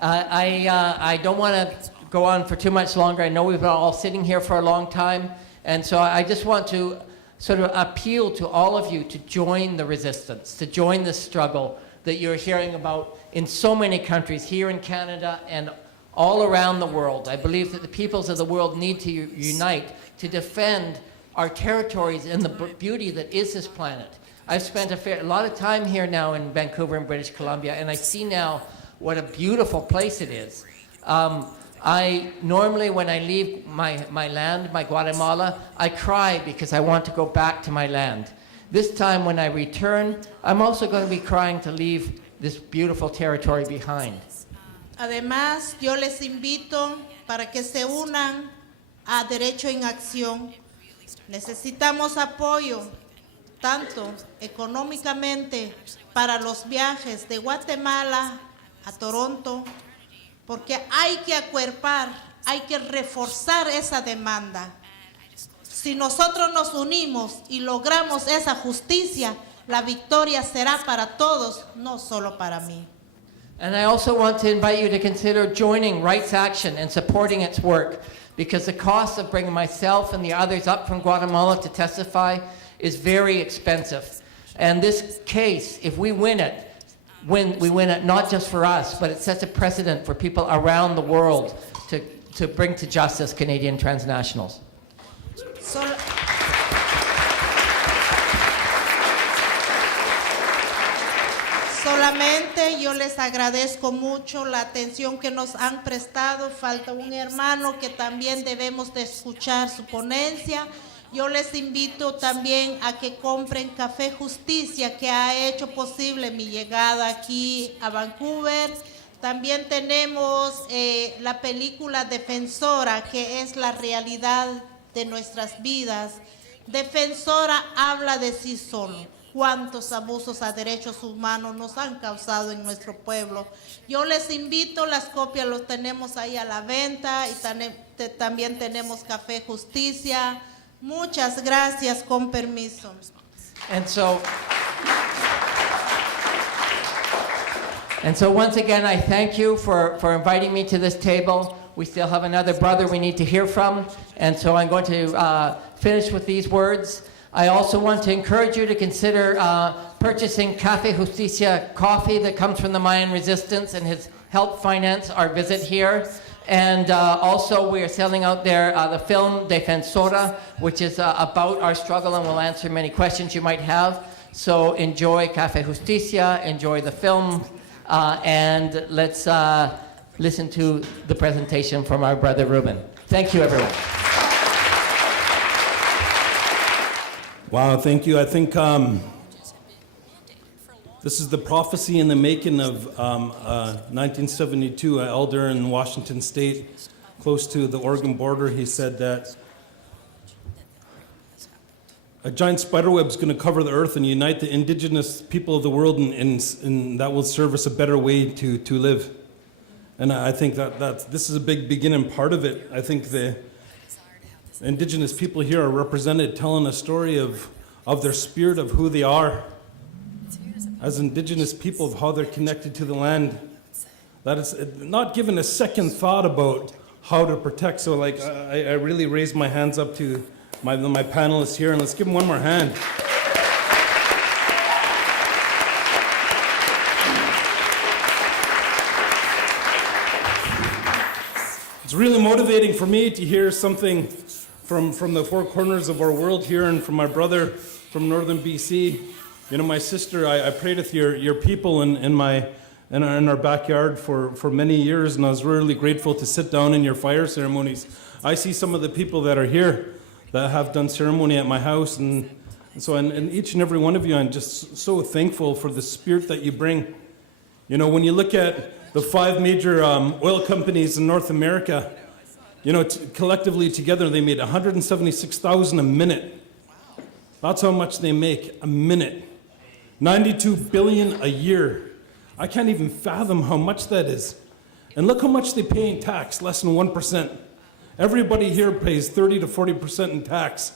I don't want to go on for too much longer. I know we've been all sitting here for a long time, and so I just want to sort of appeal to all of you to join the resistance, to join the struggle that you're hearing about in so many countries, here in Canada and all around the world. I believe that the peoples of the world need to unite to defend our territories and the beauty that is this planet. I've spent a lot of time here now in Vancouver and British Columbia, and I see now what a beautiful place it is. I normally, when I leave my land, my Guatemala, I cry because I want to go back to my land. This time when I return, I'm also going to be crying to leave this beautiful territory behind. Además, yo les invito para que se unan a Derecho en Acción. Necesitamos apoyo, tanto económicamente para los viajes de Guatemala a Toronto, porque hay que acuerpar, hay que reforzar esa demanda. Si nosotros nos unimos y logramos esa justicia, la victoria será para todos, no solo para mí. And I also want to invite you to consider joining Rights Action and supporting its work, because the cost of bringing myself and the others up from Guatemala to testify is very expensive. And this case, if we win it, we win it not just for us, but it sets a precedent for people around the world to bring to justice Canadian transnationals. Solamente yo les agradezco mucho la atención que nos han prestado. Falta un hermano que también debemos de escuchar su ponencia. Yo les invito también a que compren Café Justicia, que ha hecho posible mi llegada aquí a Vancouver. También tenemos la película Defensora, que es la realidad de nuestras vidas. Defensora habla de sí solo. Cuántos abusos a derechos humanos nos han causado en nuestro pueblo. Yo les invito, las copias los tenemos ahí a la venta y también tenemos Café Justicia. Muchas gracias, con permiso. And so once again, I thank you for inviting me to this table. We still have another brother we need to hear from, and so I'm going to finish with these words. I also want to encourage you to consider purchasing Café Justicia coffee that comes from the Mayan resistance and has helped finance our visit here. And also we are selling out there the film Defensora, which is about our struggle and will answer many questions you might have. So enjoy Café Justicia, enjoy the film, and let's listen to the presentation from our brother Ruben. Thank you, everyone. Wow, thank you. I think this is the prophecy in the making of 1972, an elder in Washington State, close to the Oregon border. He said that a giant spider web is going to cover the earth and unite the indigenous people of the world, and that will serve us a better way to live. And I think that this is a big beginning part of it. I think the indigenous people here are represented telling a story of their spirit, of who they are as indigenous people, of how they're connected to the land. That is not given a second thought about how to protect. So like I really raise my hands up to my panelists here, and let's give them one more hand. It's really motivating for me to hear something from the four corners of our world here, and from my brother from northern BC. You know, my sister, I prayed with your people, and my in our backyard for many years, and I was really grateful to sit down in your fire ceremonies. I see some of the people that are here that have done ceremony at my house, and each and every one of you, I'm just so thankful for the spirit that you bring. You know, when you look at the 5 major oil companies in North America, you know, collectively together they made $176,000 a minute. That's how much they make a minute. $92 billion a year. I can't even fathom how much that is. And look how much they pay in tax, less than 1%. Everybody here pays 30 to 40% in tax.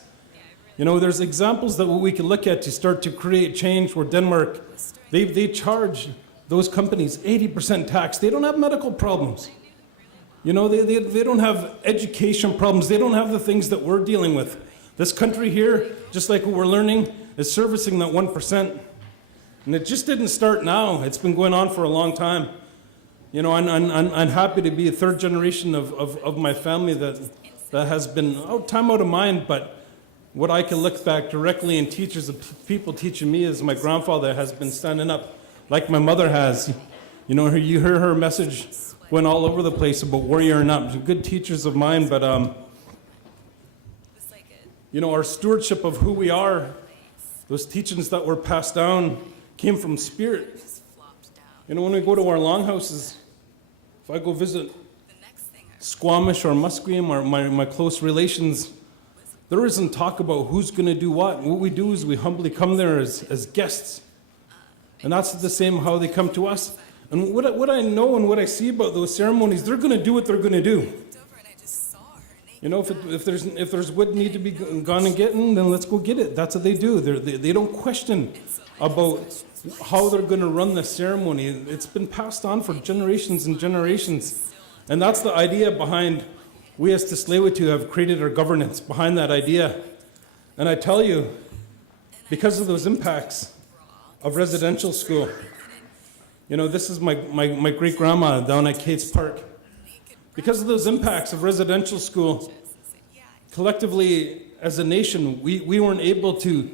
You know, there's examples that we can look at to start to create change where Denmark, they charge those companies 80% tax. They don't have medical problems. You know, they don't have education problems. They don't have the things that we're dealing with. This country here, just like what we're learning, is servicing that 1%. And it just didn't start now. It's been going on for a long time. You know, I'm happy to be a 3rd generation of my family that has been time out of mind, but what I can look back directly and teachers of people teaching me is my grandfather has been standing up like my mother has. You know, you hear her message went all over the place about warrioring up. Good teachers of mine, but you know, our stewardship of who we are, those teachings that were passed down came from spirit. You know, when we go to our longhouses, if I go visit Squamish or Musqueam or my close relations, there isn't talk about who's going to do what. What we do is we humbly come there as guests. And that's the same how they come to us. And what I know and what I see about those ceremonies, they're going to do what they're going to do. You know, if there's wood need to be gone and getting, then let's go get it. That's what they do. They don't question about how they're going to run the ceremony. It's been passed on for generations and generations. And that's the idea behind we as Tsleil-Waututh have created our governance, behind that idea. And I tell you, because of those impacts of residential school, you know, this is my great-grandma down at Cates Park. Because of those impacts of residential school, collectively as a nation, we weren't able to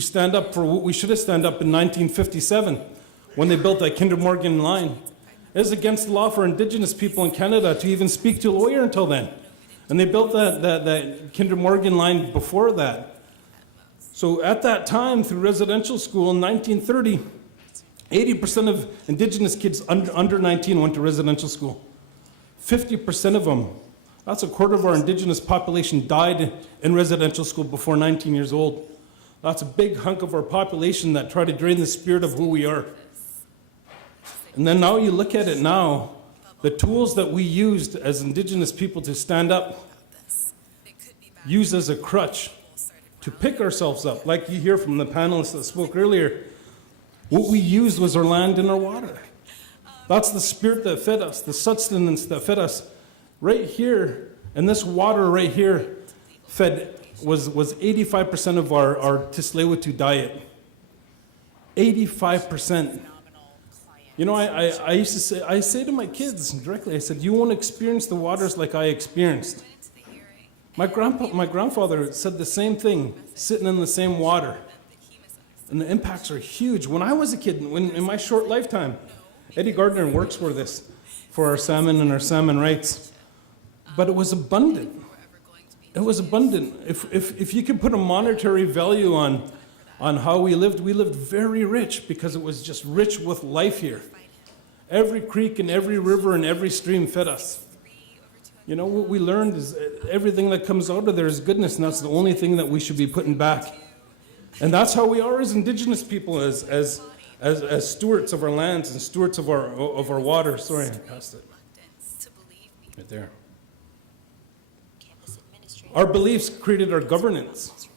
stand up for what we should have stand up in 1957 when they built that Kinder Morgan line. It was against the law for Indigenous people in Canada to even speak to a lawyer until then. And they built that Kinder Morgan line before that. So at that time, through residential school in 1930, 80% of Indigenous kids under 19 went to residential school. 50% of them, that's a quarter of our Indigenous population, died in residential school before 19 years old. That's a big hunk of our population that try to drain the spirit of who we are. And then now you look at it now, the tools that we used as Indigenous people to stand up, used as a crutch to pick ourselves up, like you hear from the panelists that spoke earlier. What we used was our land and our water. That's the spirit that fed us, the sustenance that fed us. Right here, and this water right here was 85% of our Tsleil-Waututh diet. 85%. You know, I used to say, I say to my kids directly, I said, you won't experience the waters like I experienced. My grandfather said the same thing, sitting in the same water. And the impacts are huge. When I was a kid, in my short lifetime, Eddie Gardner works for this, for our salmon and our salmon rights. But it was abundant. It was abundant. If you could put a monetary value on how we lived very rich because it was just rich with life here. Every creek and every river and every stream fed us. You know, what we learned is everything that comes out of there is goodness, and that's the only thing that we should be putting back. And that's how we are as Indigenous people, as stewards of our lands and stewards of our water. Sorry, I passed it. Right there. Our beliefs created our governance.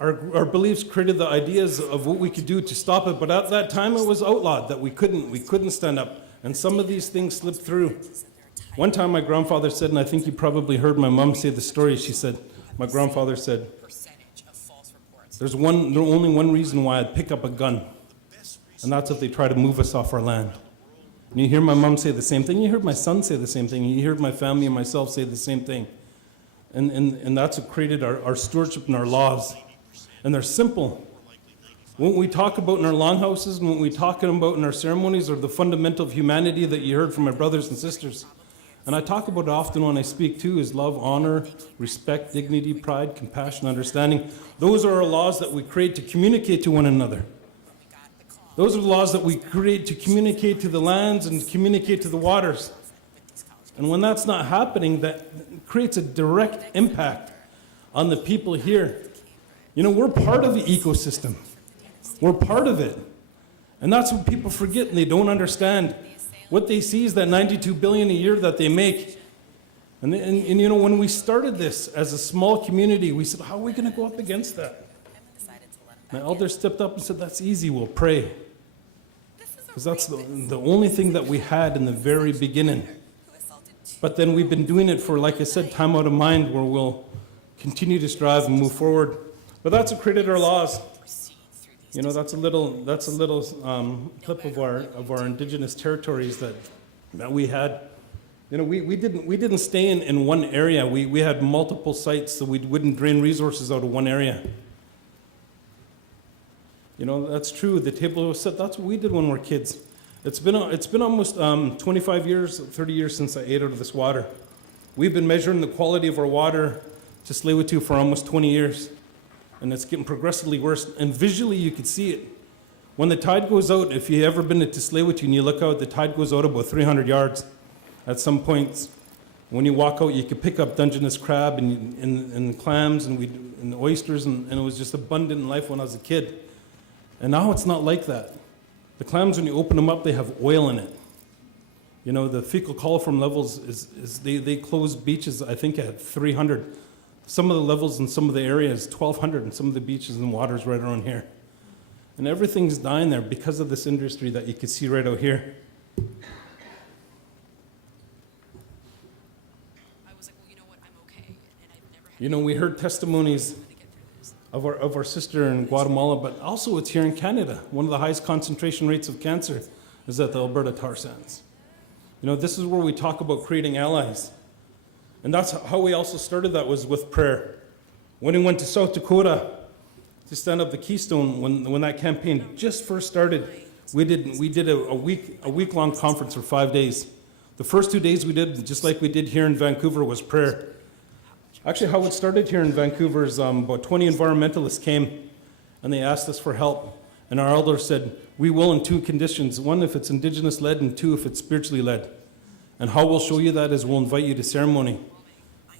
Our beliefs created the ideas of what we could do to stop it, but at that time it was outlawed that we couldn't stand up. And some of these things slipped through. One time my grandfather said, and I think you probably heard my mom say the story, my grandfather said, there's only one reason why I'd pick up a gun, and that's if they try to move us off our land. And you hear my mom say the same thing, you heard my son say the same thing, you heard my family and myself say the same thing. And that's what created our stewardship and our laws. And they're simple. What we talk about in our longhouses and what we talk about in our ceremonies are the fundamental of humanity that you heard from my brothers and sisters. And I talk about it often when I speak too, is love, honor, respect, dignity, pride, compassion, understanding. Those are our laws that we create to communicate to one another. Those are the laws that we create to communicate to the lands and communicate to the waters. And when that's not happening, that creates a direct impact on the people here. You know, we're part of the ecosystem. We're part of it. And that's what people forget and they don't understand. What they see is that 92 billion a year that they make. And you know, when we started this as a small community, we said, how are we going to go up against that? My elder stepped up and said, that's easy, we'll pray. Because that's the only thing that we had in the very beginning. But then we've been doing it for, like I said, time out of mind, where we'll continue to strive and move forward. But that's what created our laws. You know, that's a little clip of our indigenous territories that we had. You know, we didn't stay in one area. We had multiple sites, so we wouldn't drain resources out of one area. You know, that's true. The table was set. That's what we did when we were kids. It's been almost 25 years, 30 years since I ate out of this water. We've been measuring the quality of our water to Tsleil-Waututh for almost 20 years. And it's getting progressively worse. And visually, you could see it. When the tide goes out, if you've ever been to Tsleil-Waututh and you look out, the tide goes out about 300 yards. At some points, when you walk out, you could pick up Dungeness crab and clams and oysters, and it was just abundant in life when I was a kid. And now it's not like that. The clams, when you open them up, they have oil in it. You know, the fecal coliform levels, they close beaches, I think, at 300. Some of the levels in some of the areas, 1,200 in some of the beaches and waters right around here. And everything's dying there because of this industry that you can see right out here. I was like, well, you know what, I'm okay. And I've never had You know, we heard testimonies of our sister in Guatemala, but also it's here in Canada. One of the highest concentration rates of cancer is at the Alberta tar sands. You know, this is where we talk about creating allies. And that's how we also started that, was with prayer. When we went to South Dakota to stand up the Keystone, when that campaign just first started, we did a week-long conference for 5 days. The first 2 days we did, just like we did here in Vancouver, was prayer. Actually, how it started here in Vancouver is about 20 environmentalists came and they asked us for help. And our elder said, we will in 2 conditions. 1, if it's indigenous-led, and 2, if it's spiritually-led. And how we'll show you that is we'll invite you to ceremony.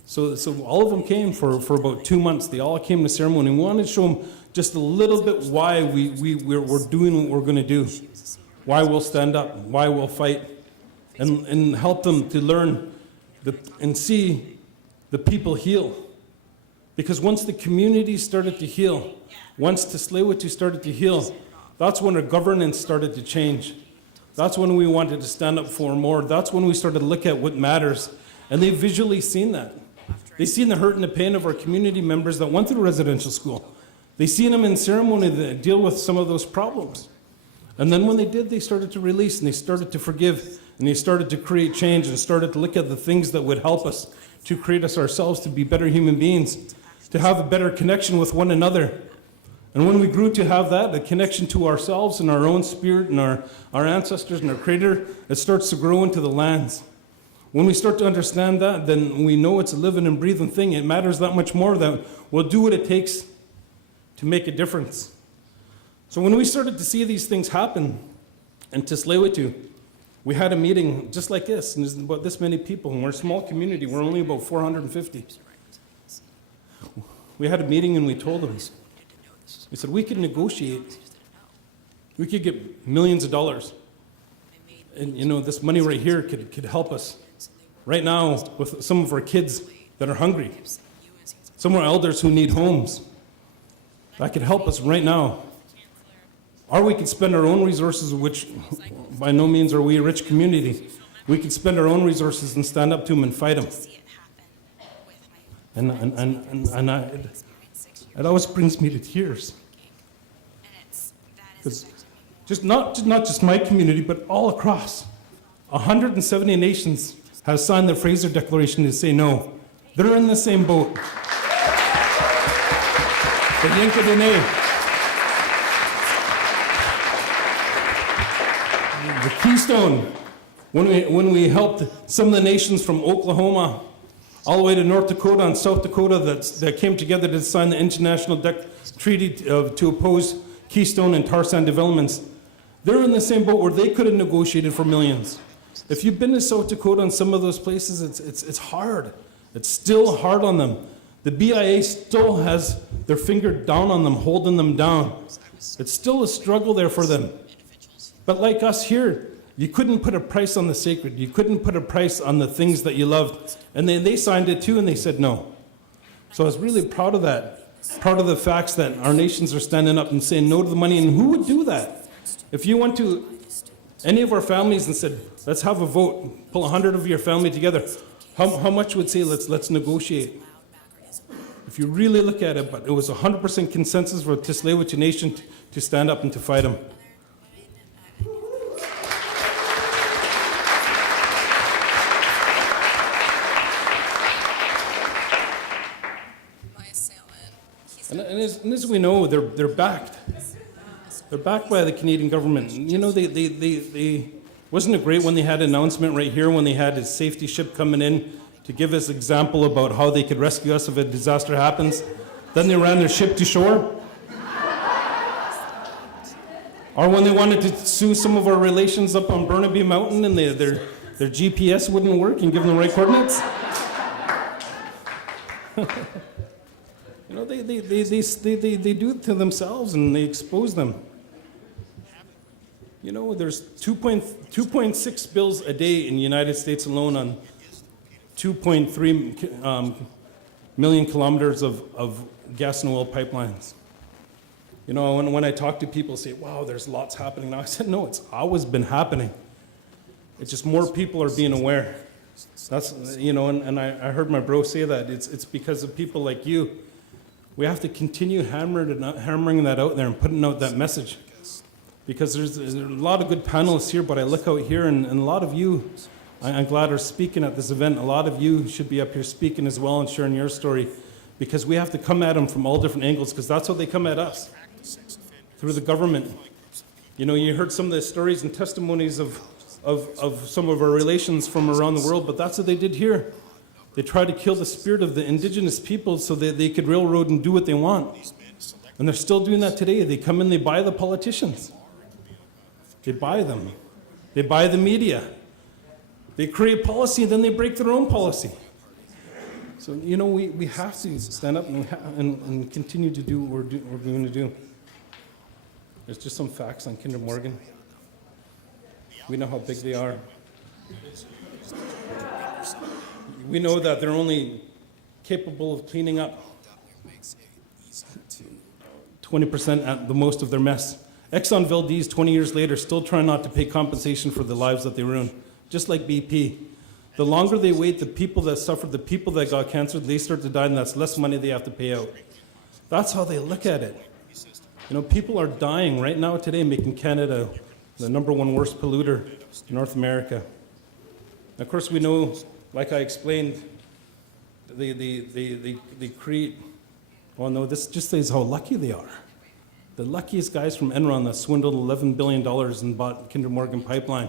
So all of them came for about 2 months. They all came to ceremony. We wanted to show them just a little bit why we're doing what we're going to do, why we'll stand up, why we'll fight, and help them to learn and see the people heal. Because once the community started to heal, once Tsleil-Waututh started to heal, that's when our governance started to change. That's when we wanted to stand up for more. That's when we started to look at what matters. And they've visually seen that. They've seen the hurt and the pain of our community members that went through residential school. They've seen them in ceremony that deal with some of those problems. And then when they did, they started to release and they started to forgive and they started to create change and started to look at the things that would help us to create us ourselves to be better human beings, to have a better connection with one another. And when we grew to have that, the connection to ourselves and our own spirit and our ancestors and our Creator, it starts to grow into the lands. When we start to understand that, then we know it's a living and breathing thing. It matters that much more that we'll do what it takes to make a difference. So when we started to see these things happen in Tsleil-Waututh, we had a meeting just like this, and there's about this many people, and we're a small community. We're only about 450. We had a meeting and we told them, we said, we could negotiate. We could get millions of dollars. And, you know, this money right here could help us right now with some of our kids that are hungry, some of our elders who need homes. That could help us right now. Or we could spend our own resources, which by no means are we a rich community. We could spend our own resources and stand up to them and fight them. And it always brings me to tears. Because not just my community, but all across, 170 nations have signed the Fraser Declaration to say no. They're in the same boat. The Yinka Dene. The Keystone, when we helped some of the nations from Oklahoma all the way to North Dakota and South Dakota that came together to sign the international treaty to oppose Keystone and tar sand developments, they're in the same boat where they could have negotiated for millions. If you've been to South Dakota and some of those places, it's hard. It's still hard on them. The BIA still has their finger down on them, holding them down. It's still a struggle there for them. But like us here, you couldn't put a price on the sacred. You couldn't put a price on the things that you loved. And they signed it too, and they said no. So I was really proud of that. Proud of the facts that our nations are standing up and saying no to the money. And who would do that? If you went to any of our families and said, let's have a vote, pull 100 of your family together, how much would say let's negotiate? If you really look at it, but it was 100% consensus for the Tsleil-Waututh Nation to stand up and to fight them. And as we know, they're backed. They're backed by the Canadian government. You know, they wasn't it great when they had an announcement right here when they had his safety ship coming in to give us example about how they could rescue us if a disaster happens? Then they ran their ship to shore. Or when they wanted to sue some of our relations up on Burnaby Mountain and their GPS wouldn't work and give them the right coordinates. You know, they do it to themselves and they expose them. You know, there's 2.6 bills a day in the United States alone on 2.3 million kilometers of gas and oil pipelines. You know, when I talk to people, say, wow, there's lots happening now. I said, no, it's always been happening. It's just more people are being aware. That's, you know, and I heard my bro say that. It's because of people like you. We have to continue hammering that out there and putting out that message. Because there's a lot of good panelists here, but I look out here and a lot of you, I'm glad, are speaking at this event. A lot of you should be up here speaking as well and sharing your story, because we have to come at them from all different angles, because that's how they come at us, through the government. You know, you heard some of the stories and testimonies of some of our relations from around the world, but that's what they did here. They tried to kill the spirit of the indigenous people so that they could railroad and do what they want. And they're still doing that today. They come in, they buy the politicians. They buy them. They buy the media. They create policy, and then they break their own policy. So, you know, we have to stand up and continue to do what we're going to do. There's just some facts on Kinder Morgan. We know how big they are. We know that they're only capable of cleaning up 20% at the most of their mess. Exxon Valdez, 20 years later, still trying not to pay compensation for the lives that they ruined, just like BP. The longer they wait, the people that suffered, the people that got cancer, they start to die, and that's less money they have to pay out. That's how they look at it. You know, people are dying right now today, making Canada the #1 worst polluter in North America. And of course, we know, like I explained, they create, well, no, this just says how lucky they are. The luckiest guys from Enron that swindled $11 billion and bought Kinder Morgan pipeline.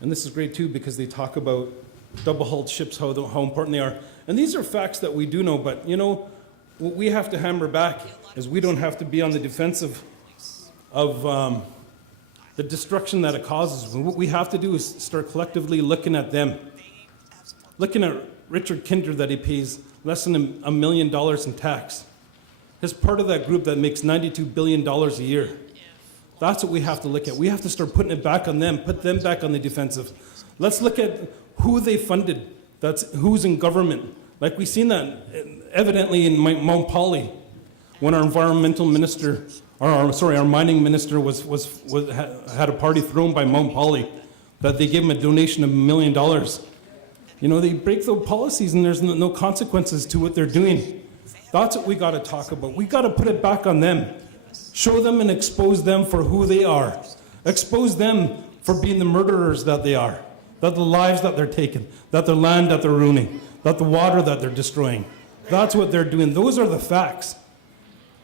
And this is great too, because they talk about double-hulled ships, how important they are. And these are facts that we do know, but you know, what we have to hammer back is we don't have to be on the defensive of the destruction that it causes. What we have to do is start collectively looking at them. Looking at Richard Kinder, that he pays less than $1 million in tax. He's part of that group that makes $92 billion a year. That's what we have to look at. We have to start putting it back on them, put them back on the defensive. Let's look at who they funded. That's who's in government. Like we've seen that evidently in Mount Poly, when our environmental minister, our mining minister had a party thrown by Mount Poly, that they gave him a donation of $1 million. You know, they break those policies and there's no consequences to what they're doing. That's what we got to talk about. We got to put it back on them. Show them and expose them for who they are. Expose them for being the murderers that they are. That the lives that they're taking, that the land that they're ruining, that the water that they're destroying. That's what they're doing. Those are the facts.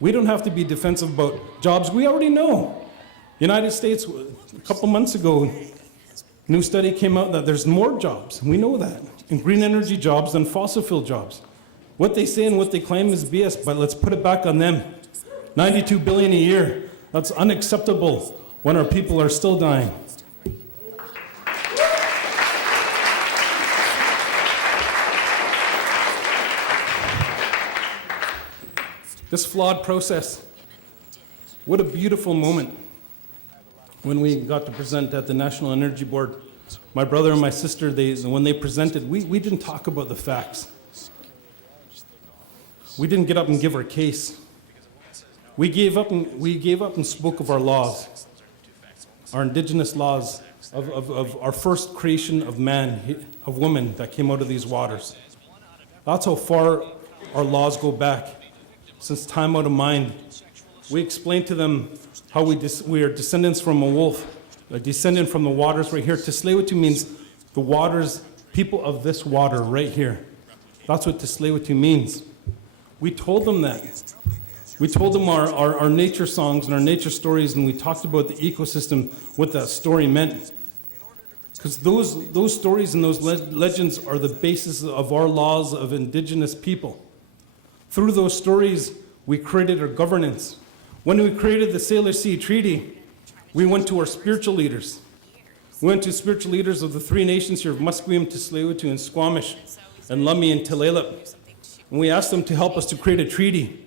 We don't have to be defensive about jobs we already know. United States, a couple months ago, new study came out that there's more jobs. We know that. And green energy jobs than fossil fuel jobs. What they say and what they claim is BS, but let's put it back on them. 92 billion a year. That's unacceptable when our people are still dying. This flawed process. What a beautiful moment when we got to present at the National Energy Board. My brother and my sister, when they presented, we didn't talk about the facts. We didn't get up and give our case. We gave up and spoke of our laws, our indigenous laws, of our first creation of man, of woman that came out of these waters. That's how far our laws go back, since time out of mind. We explained to them how we are descendants from a wolf, a descendant from the waters right here. Tsleil-Waututh means the waters, people of this water right here. That's what Tsleil-Waututh means. We told them that. We told them our nature songs and our nature stories, and we talked about the ecosystem, what that story meant. Because those stories and those legends are the basis of our laws of indigenous people. Through those stories, we created our governance. When we created the Sailor Sea Treaty, we went to our spiritual leaders. We went to spiritual leaders of the three nations here of Musqueam, Tsleil-Waututh, and Squamish, and Lummi and Tulalip. And we asked them to help us to create a treaty.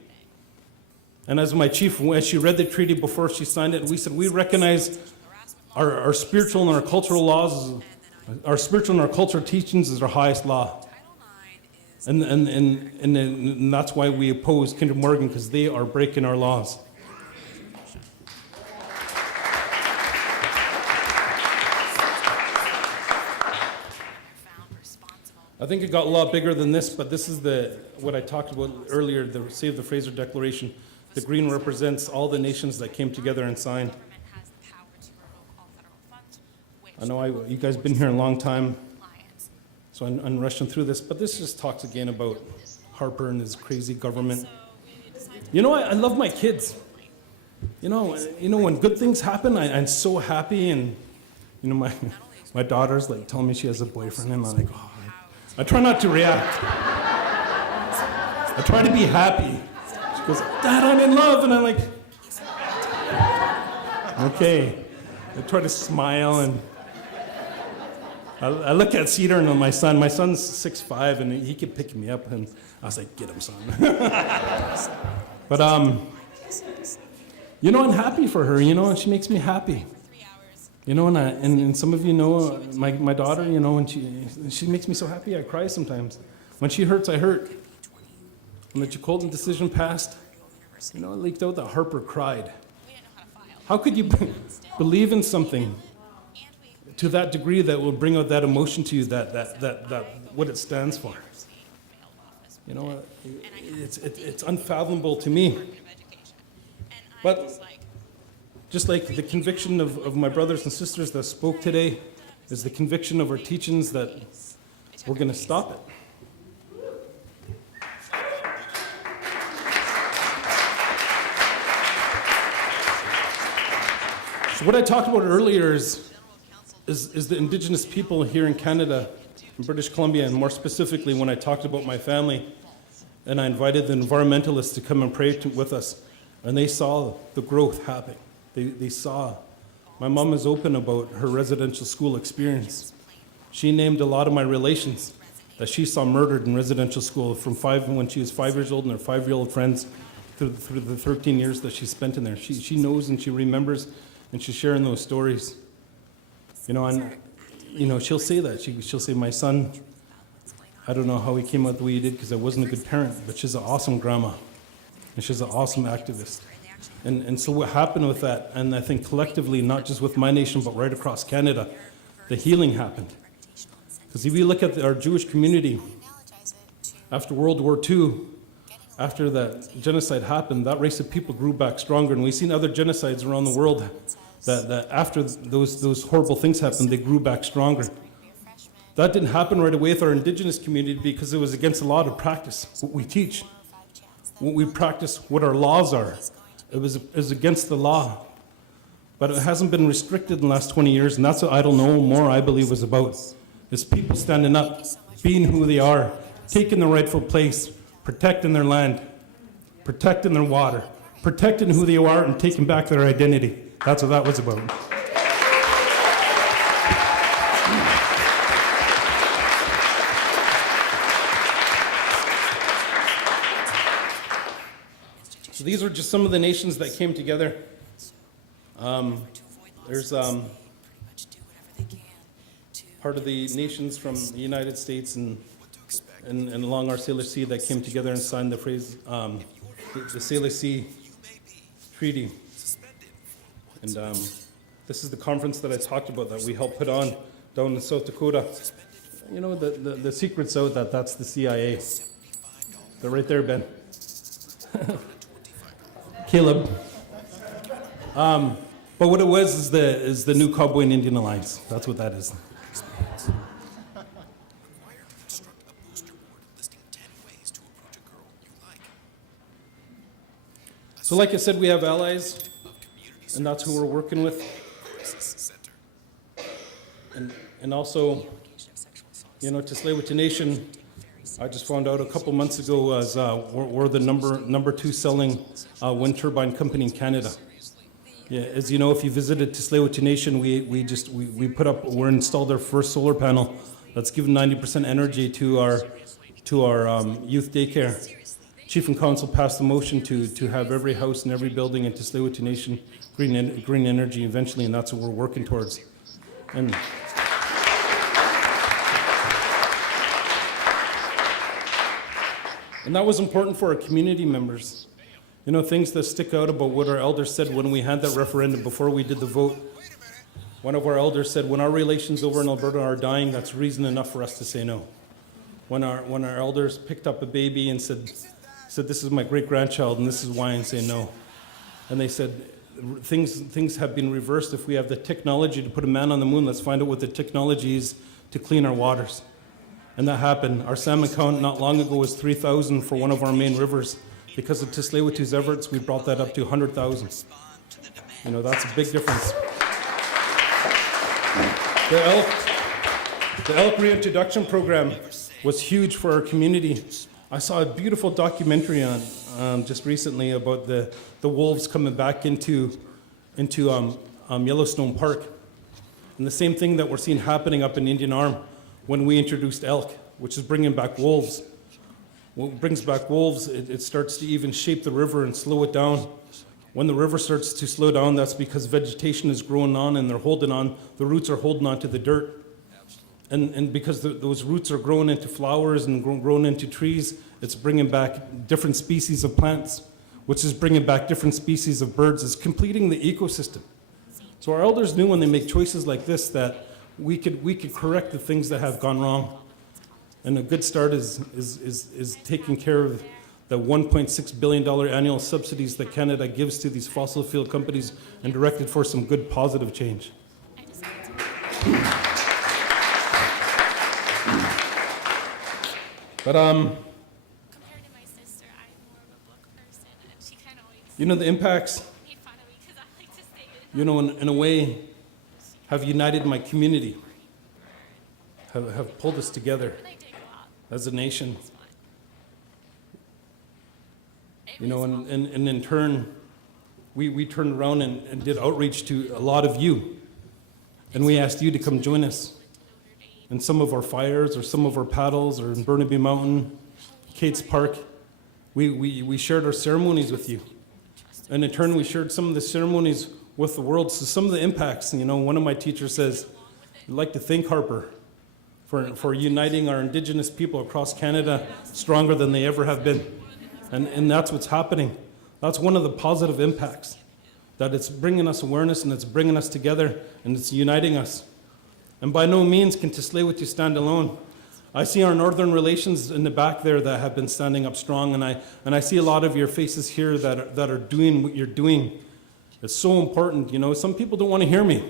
And as my chief, as she read the treaty before she signed it, we said, we recognize our spiritual and our cultural laws, our spiritual and our cultural teachings is our highest law. And that's why we oppose Kinder Morgan, because they are breaking our laws. I think it got a lot bigger than this, but this is what I talked about earlier, the Save the Fraser Declaration. The green represents all the nations that came together and signed. I know you guys have been here a long time, so I'm rushing through this, but this just talks again about Harper and his crazy government. You know, I love my kids. You know, when good things happen, I'm so happy, and you know, my daughter's like telling me she has a boyfriend, and I'm like, oh, I try not to react. I try to be happy. She goes, Dad, I'm in love, and I'm like, okay. I try to smile, and I look at Cedar and my son. My son's 6'5", and he kept picking me up, and I was like, get him, son. But, you know, I'm happy for her, you know, and she makes me happy. You know, and some of you know, my daughter, you know, and she makes me so happy I cry sometimes. When she hurts, I hurt. When the Jacolton decision passed, you know, it leaked out that Harper cried. How could you believe in something to that degree that will bring out that emotion to you, that what it stands for? You know, it's unfathomable to me. But just like the conviction of my brothers and sisters that spoke today is the conviction of our teachings that we're going to stop it. So what I talked about earlier is the Indigenous people here in Canada, in British Columbia, and more specifically when I talked about my family, and I invited the environmentalists to come and pray with us, and they saw the growth happening. They saw. My mom is open about her residential school experience. She named a lot of my relations that she saw murdered in residential school when she was 5 years old, and her 5-year-old friends through the 13 years that she spent in there. She knows and she remembers, and she's sharing those stories. You know, and you know, she'll say that. She'll say, my son, I don't know how he came out the way he did because I wasn't a good parent, but she's an awesome grandma, and she's an awesome activist. And so what happened with that, and I think collectively, not just with my nation, but right across Canada, the healing happened. Because if you look at our Jewish community, after World War II, after that genocide happened, that race of people grew back stronger. And we've seen other genocides around the world that after those horrible things happened, they grew back stronger. That didn't happen right away with our Indigenous community because it was against a lot of practice, what we teach. we practice what our laws are. It was against the law. But it hasn't been restricted in the last 20 years, and that's what Idle No More, I believe, was about. Is people standing up, being who they are, taking the rightful place, protecting their land, protecting their water, protecting who they are, and taking back their identity. That's what that was about. So these are just some of the nations that came together. There's part of the nations from the United States and along our Sailor Sea that came together and signed the phrase, the Sailor Sea Treaty. And this is the conference that I talked about that we helped put on down in South Dakota. You know, the secret's out that that's the CIA. They're right there, Ben. Caleb. But what it was is the new Cowboy and Indian Alliance. That's what that is. So like I said, we have allies, and that's who we're working with. And also, you know, Tsleil-Waututh Nation, I just found out a couple months ago, as we're the number 2 selling wind turbine company in Canada. Yeah, as you know, if you visited Tsleil-Waututh Nation, we installed our first solar panel that's given 90% energy to our youth daycare. Chief and Council passed the motion to have every house and every building in Tsleil-Waututh Nation green energy eventually, and that's what we're working towards. And that was important for our community members. You know, things that stick out about what our elders said when we had that referendum before we did the vote. One of our elders said, when our relations over in Alberta are dying, that's reason enough for us to say no. When our elders picked up a baby and said, this is my great-grandchild and this is why I'm saying no. And they said, things have been reversed. If we have the technology to put a man on the moon, let's find out what the technology is to clean our waters. And that happened. Our salmon count not long ago was 3,000 for one of our main rivers. Because of Tsleil-Waututh's efforts, we brought that up to 100,000. You know, that's a big difference. The elk reintroduction program was huge for our community. I saw a beautiful documentary on just recently about the wolves coming back into Yellowstone Park. And the same thing that we're seeing happening up in Indian Arm when we introduced elk, which is bringing back wolves. When it brings back wolves, it starts to even shape the river and slow it down. When the river starts to slow down, that's because vegetation is growing on and they're holding on, the roots are holding on to the dirt. And because those roots are growing into flowers and growing into trees, it's bringing back different species of plants, which is bringing back different species of birds. It's completing the ecosystem. So our elders knew when they make choices like this that we could correct the things that have gone wrong. And a good start is taking care of the $1.6 billion annual subsidies that Canada gives to these fossil fuel companies and directed for some good positive change. But Compared to my sister, I'm more of a book person, and she kind of always you know, the impacts, made fun of me because I like to stay in. you know, in a way, have united my community, have pulled us together And I did go out. as a nation. It's fun. You know, and in turn, we turned around and did outreach to a lot of you. And we asked you to come join us in some of our fires or some of our paddles or in Burnaby Mountain, Kate's Park. We shared our ceremonies with you. And in turn, we shared some of the ceremonies with the world. So some of the impacts, you know, one of my teachers says, I'd like to thank Harper for uniting our Indigenous people across Canada stronger than they ever have been. And that's what's happening. That's one of the positive impacts, that it's bringing us awareness and it's bringing us together and it's uniting us. And by no means can Tsleil-Waututh stand alone. I see our northern relations in the back there that have been standing up strong, and I see a lot of your faces here that are doing what you're doing. It's so important, you know. Some people don't want to hear me.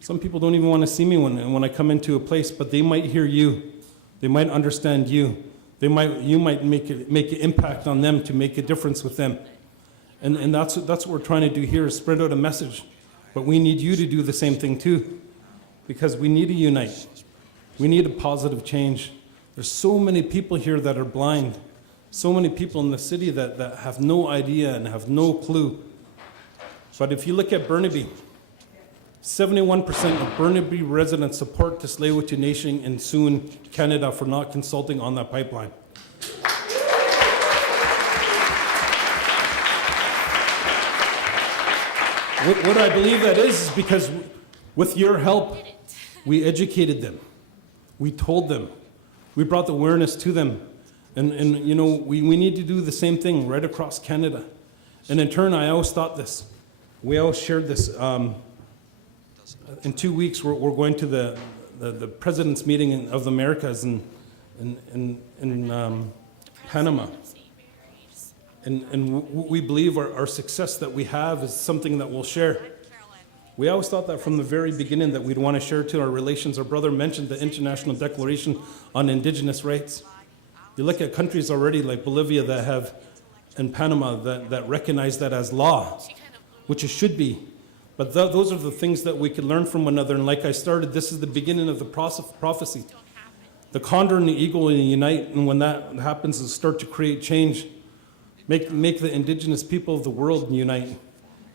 Some people don't even want to see me when I come into a place, but they might hear you. They might understand you. You might make an impact on them to make a difference with them. And that's what we're trying to do here, is spread out a message. But we need you to do the same thing too, because we need to unite. We need a positive change. There's so many people here that are blind, so many people in the city that have no idea and have no clue. But if you look at Burnaby, 71% of Burnaby residents support the Tsleil-Waututh Nation and soon Canada for not consulting on that pipeline. What I believe that is because with your help, we educated them. We told them. We brought the awareness to them. And you know, we need to do the same thing right across Canada. And in turn, I always thought this. We always shared this. In 2 weeks, we're going to the President's meeting of the Americas in Panama. And we believe our success that we have is something that we'll share. We always thought that from the very beginning that we'd want to share to our relations. Our brother mentioned the International Declaration on Indigenous Rights. You look at countries already like Bolivia that have, and Panama, that recognize that as law, which it should be. But those are the things that we can learn from one another. And like I started, this is the beginning of the prophecy. The condor and the eagle will unite, and when that happens, it'll start to create change. Make the indigenous people of the world unite,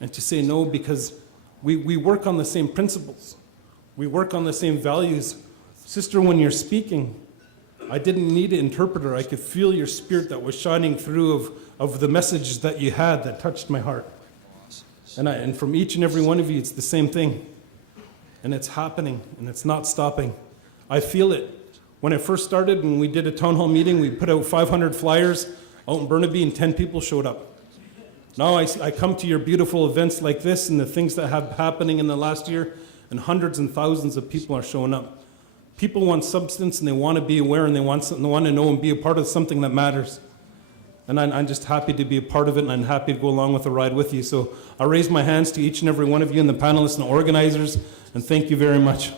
and to say no, because we work on the same principles. We work on the same values. Sister, when you're speaking, I didn't need an interpreter. I could feel your spirit that was shining through of the message that you had that touched my heart. And from each and every one of you, it's the same thing. And it's happening, and it's not stopping. I feel it. When I first started, when we did a town hall meeting, we put out 500 flyers out in Burnaby, and 10 people showed up. Now I come to your beautiful events like this and the things that have happening in the last year, and hundreds and thousands of people are showing up. People want substance, and they want to be aware, and they want to know and be a part of something that matters. And I'm just happy to be a part of it, and I'm happy to go along with the ride with you. So I raise my hands to each and every one of you and the panelists and the organizers, and thank you very much.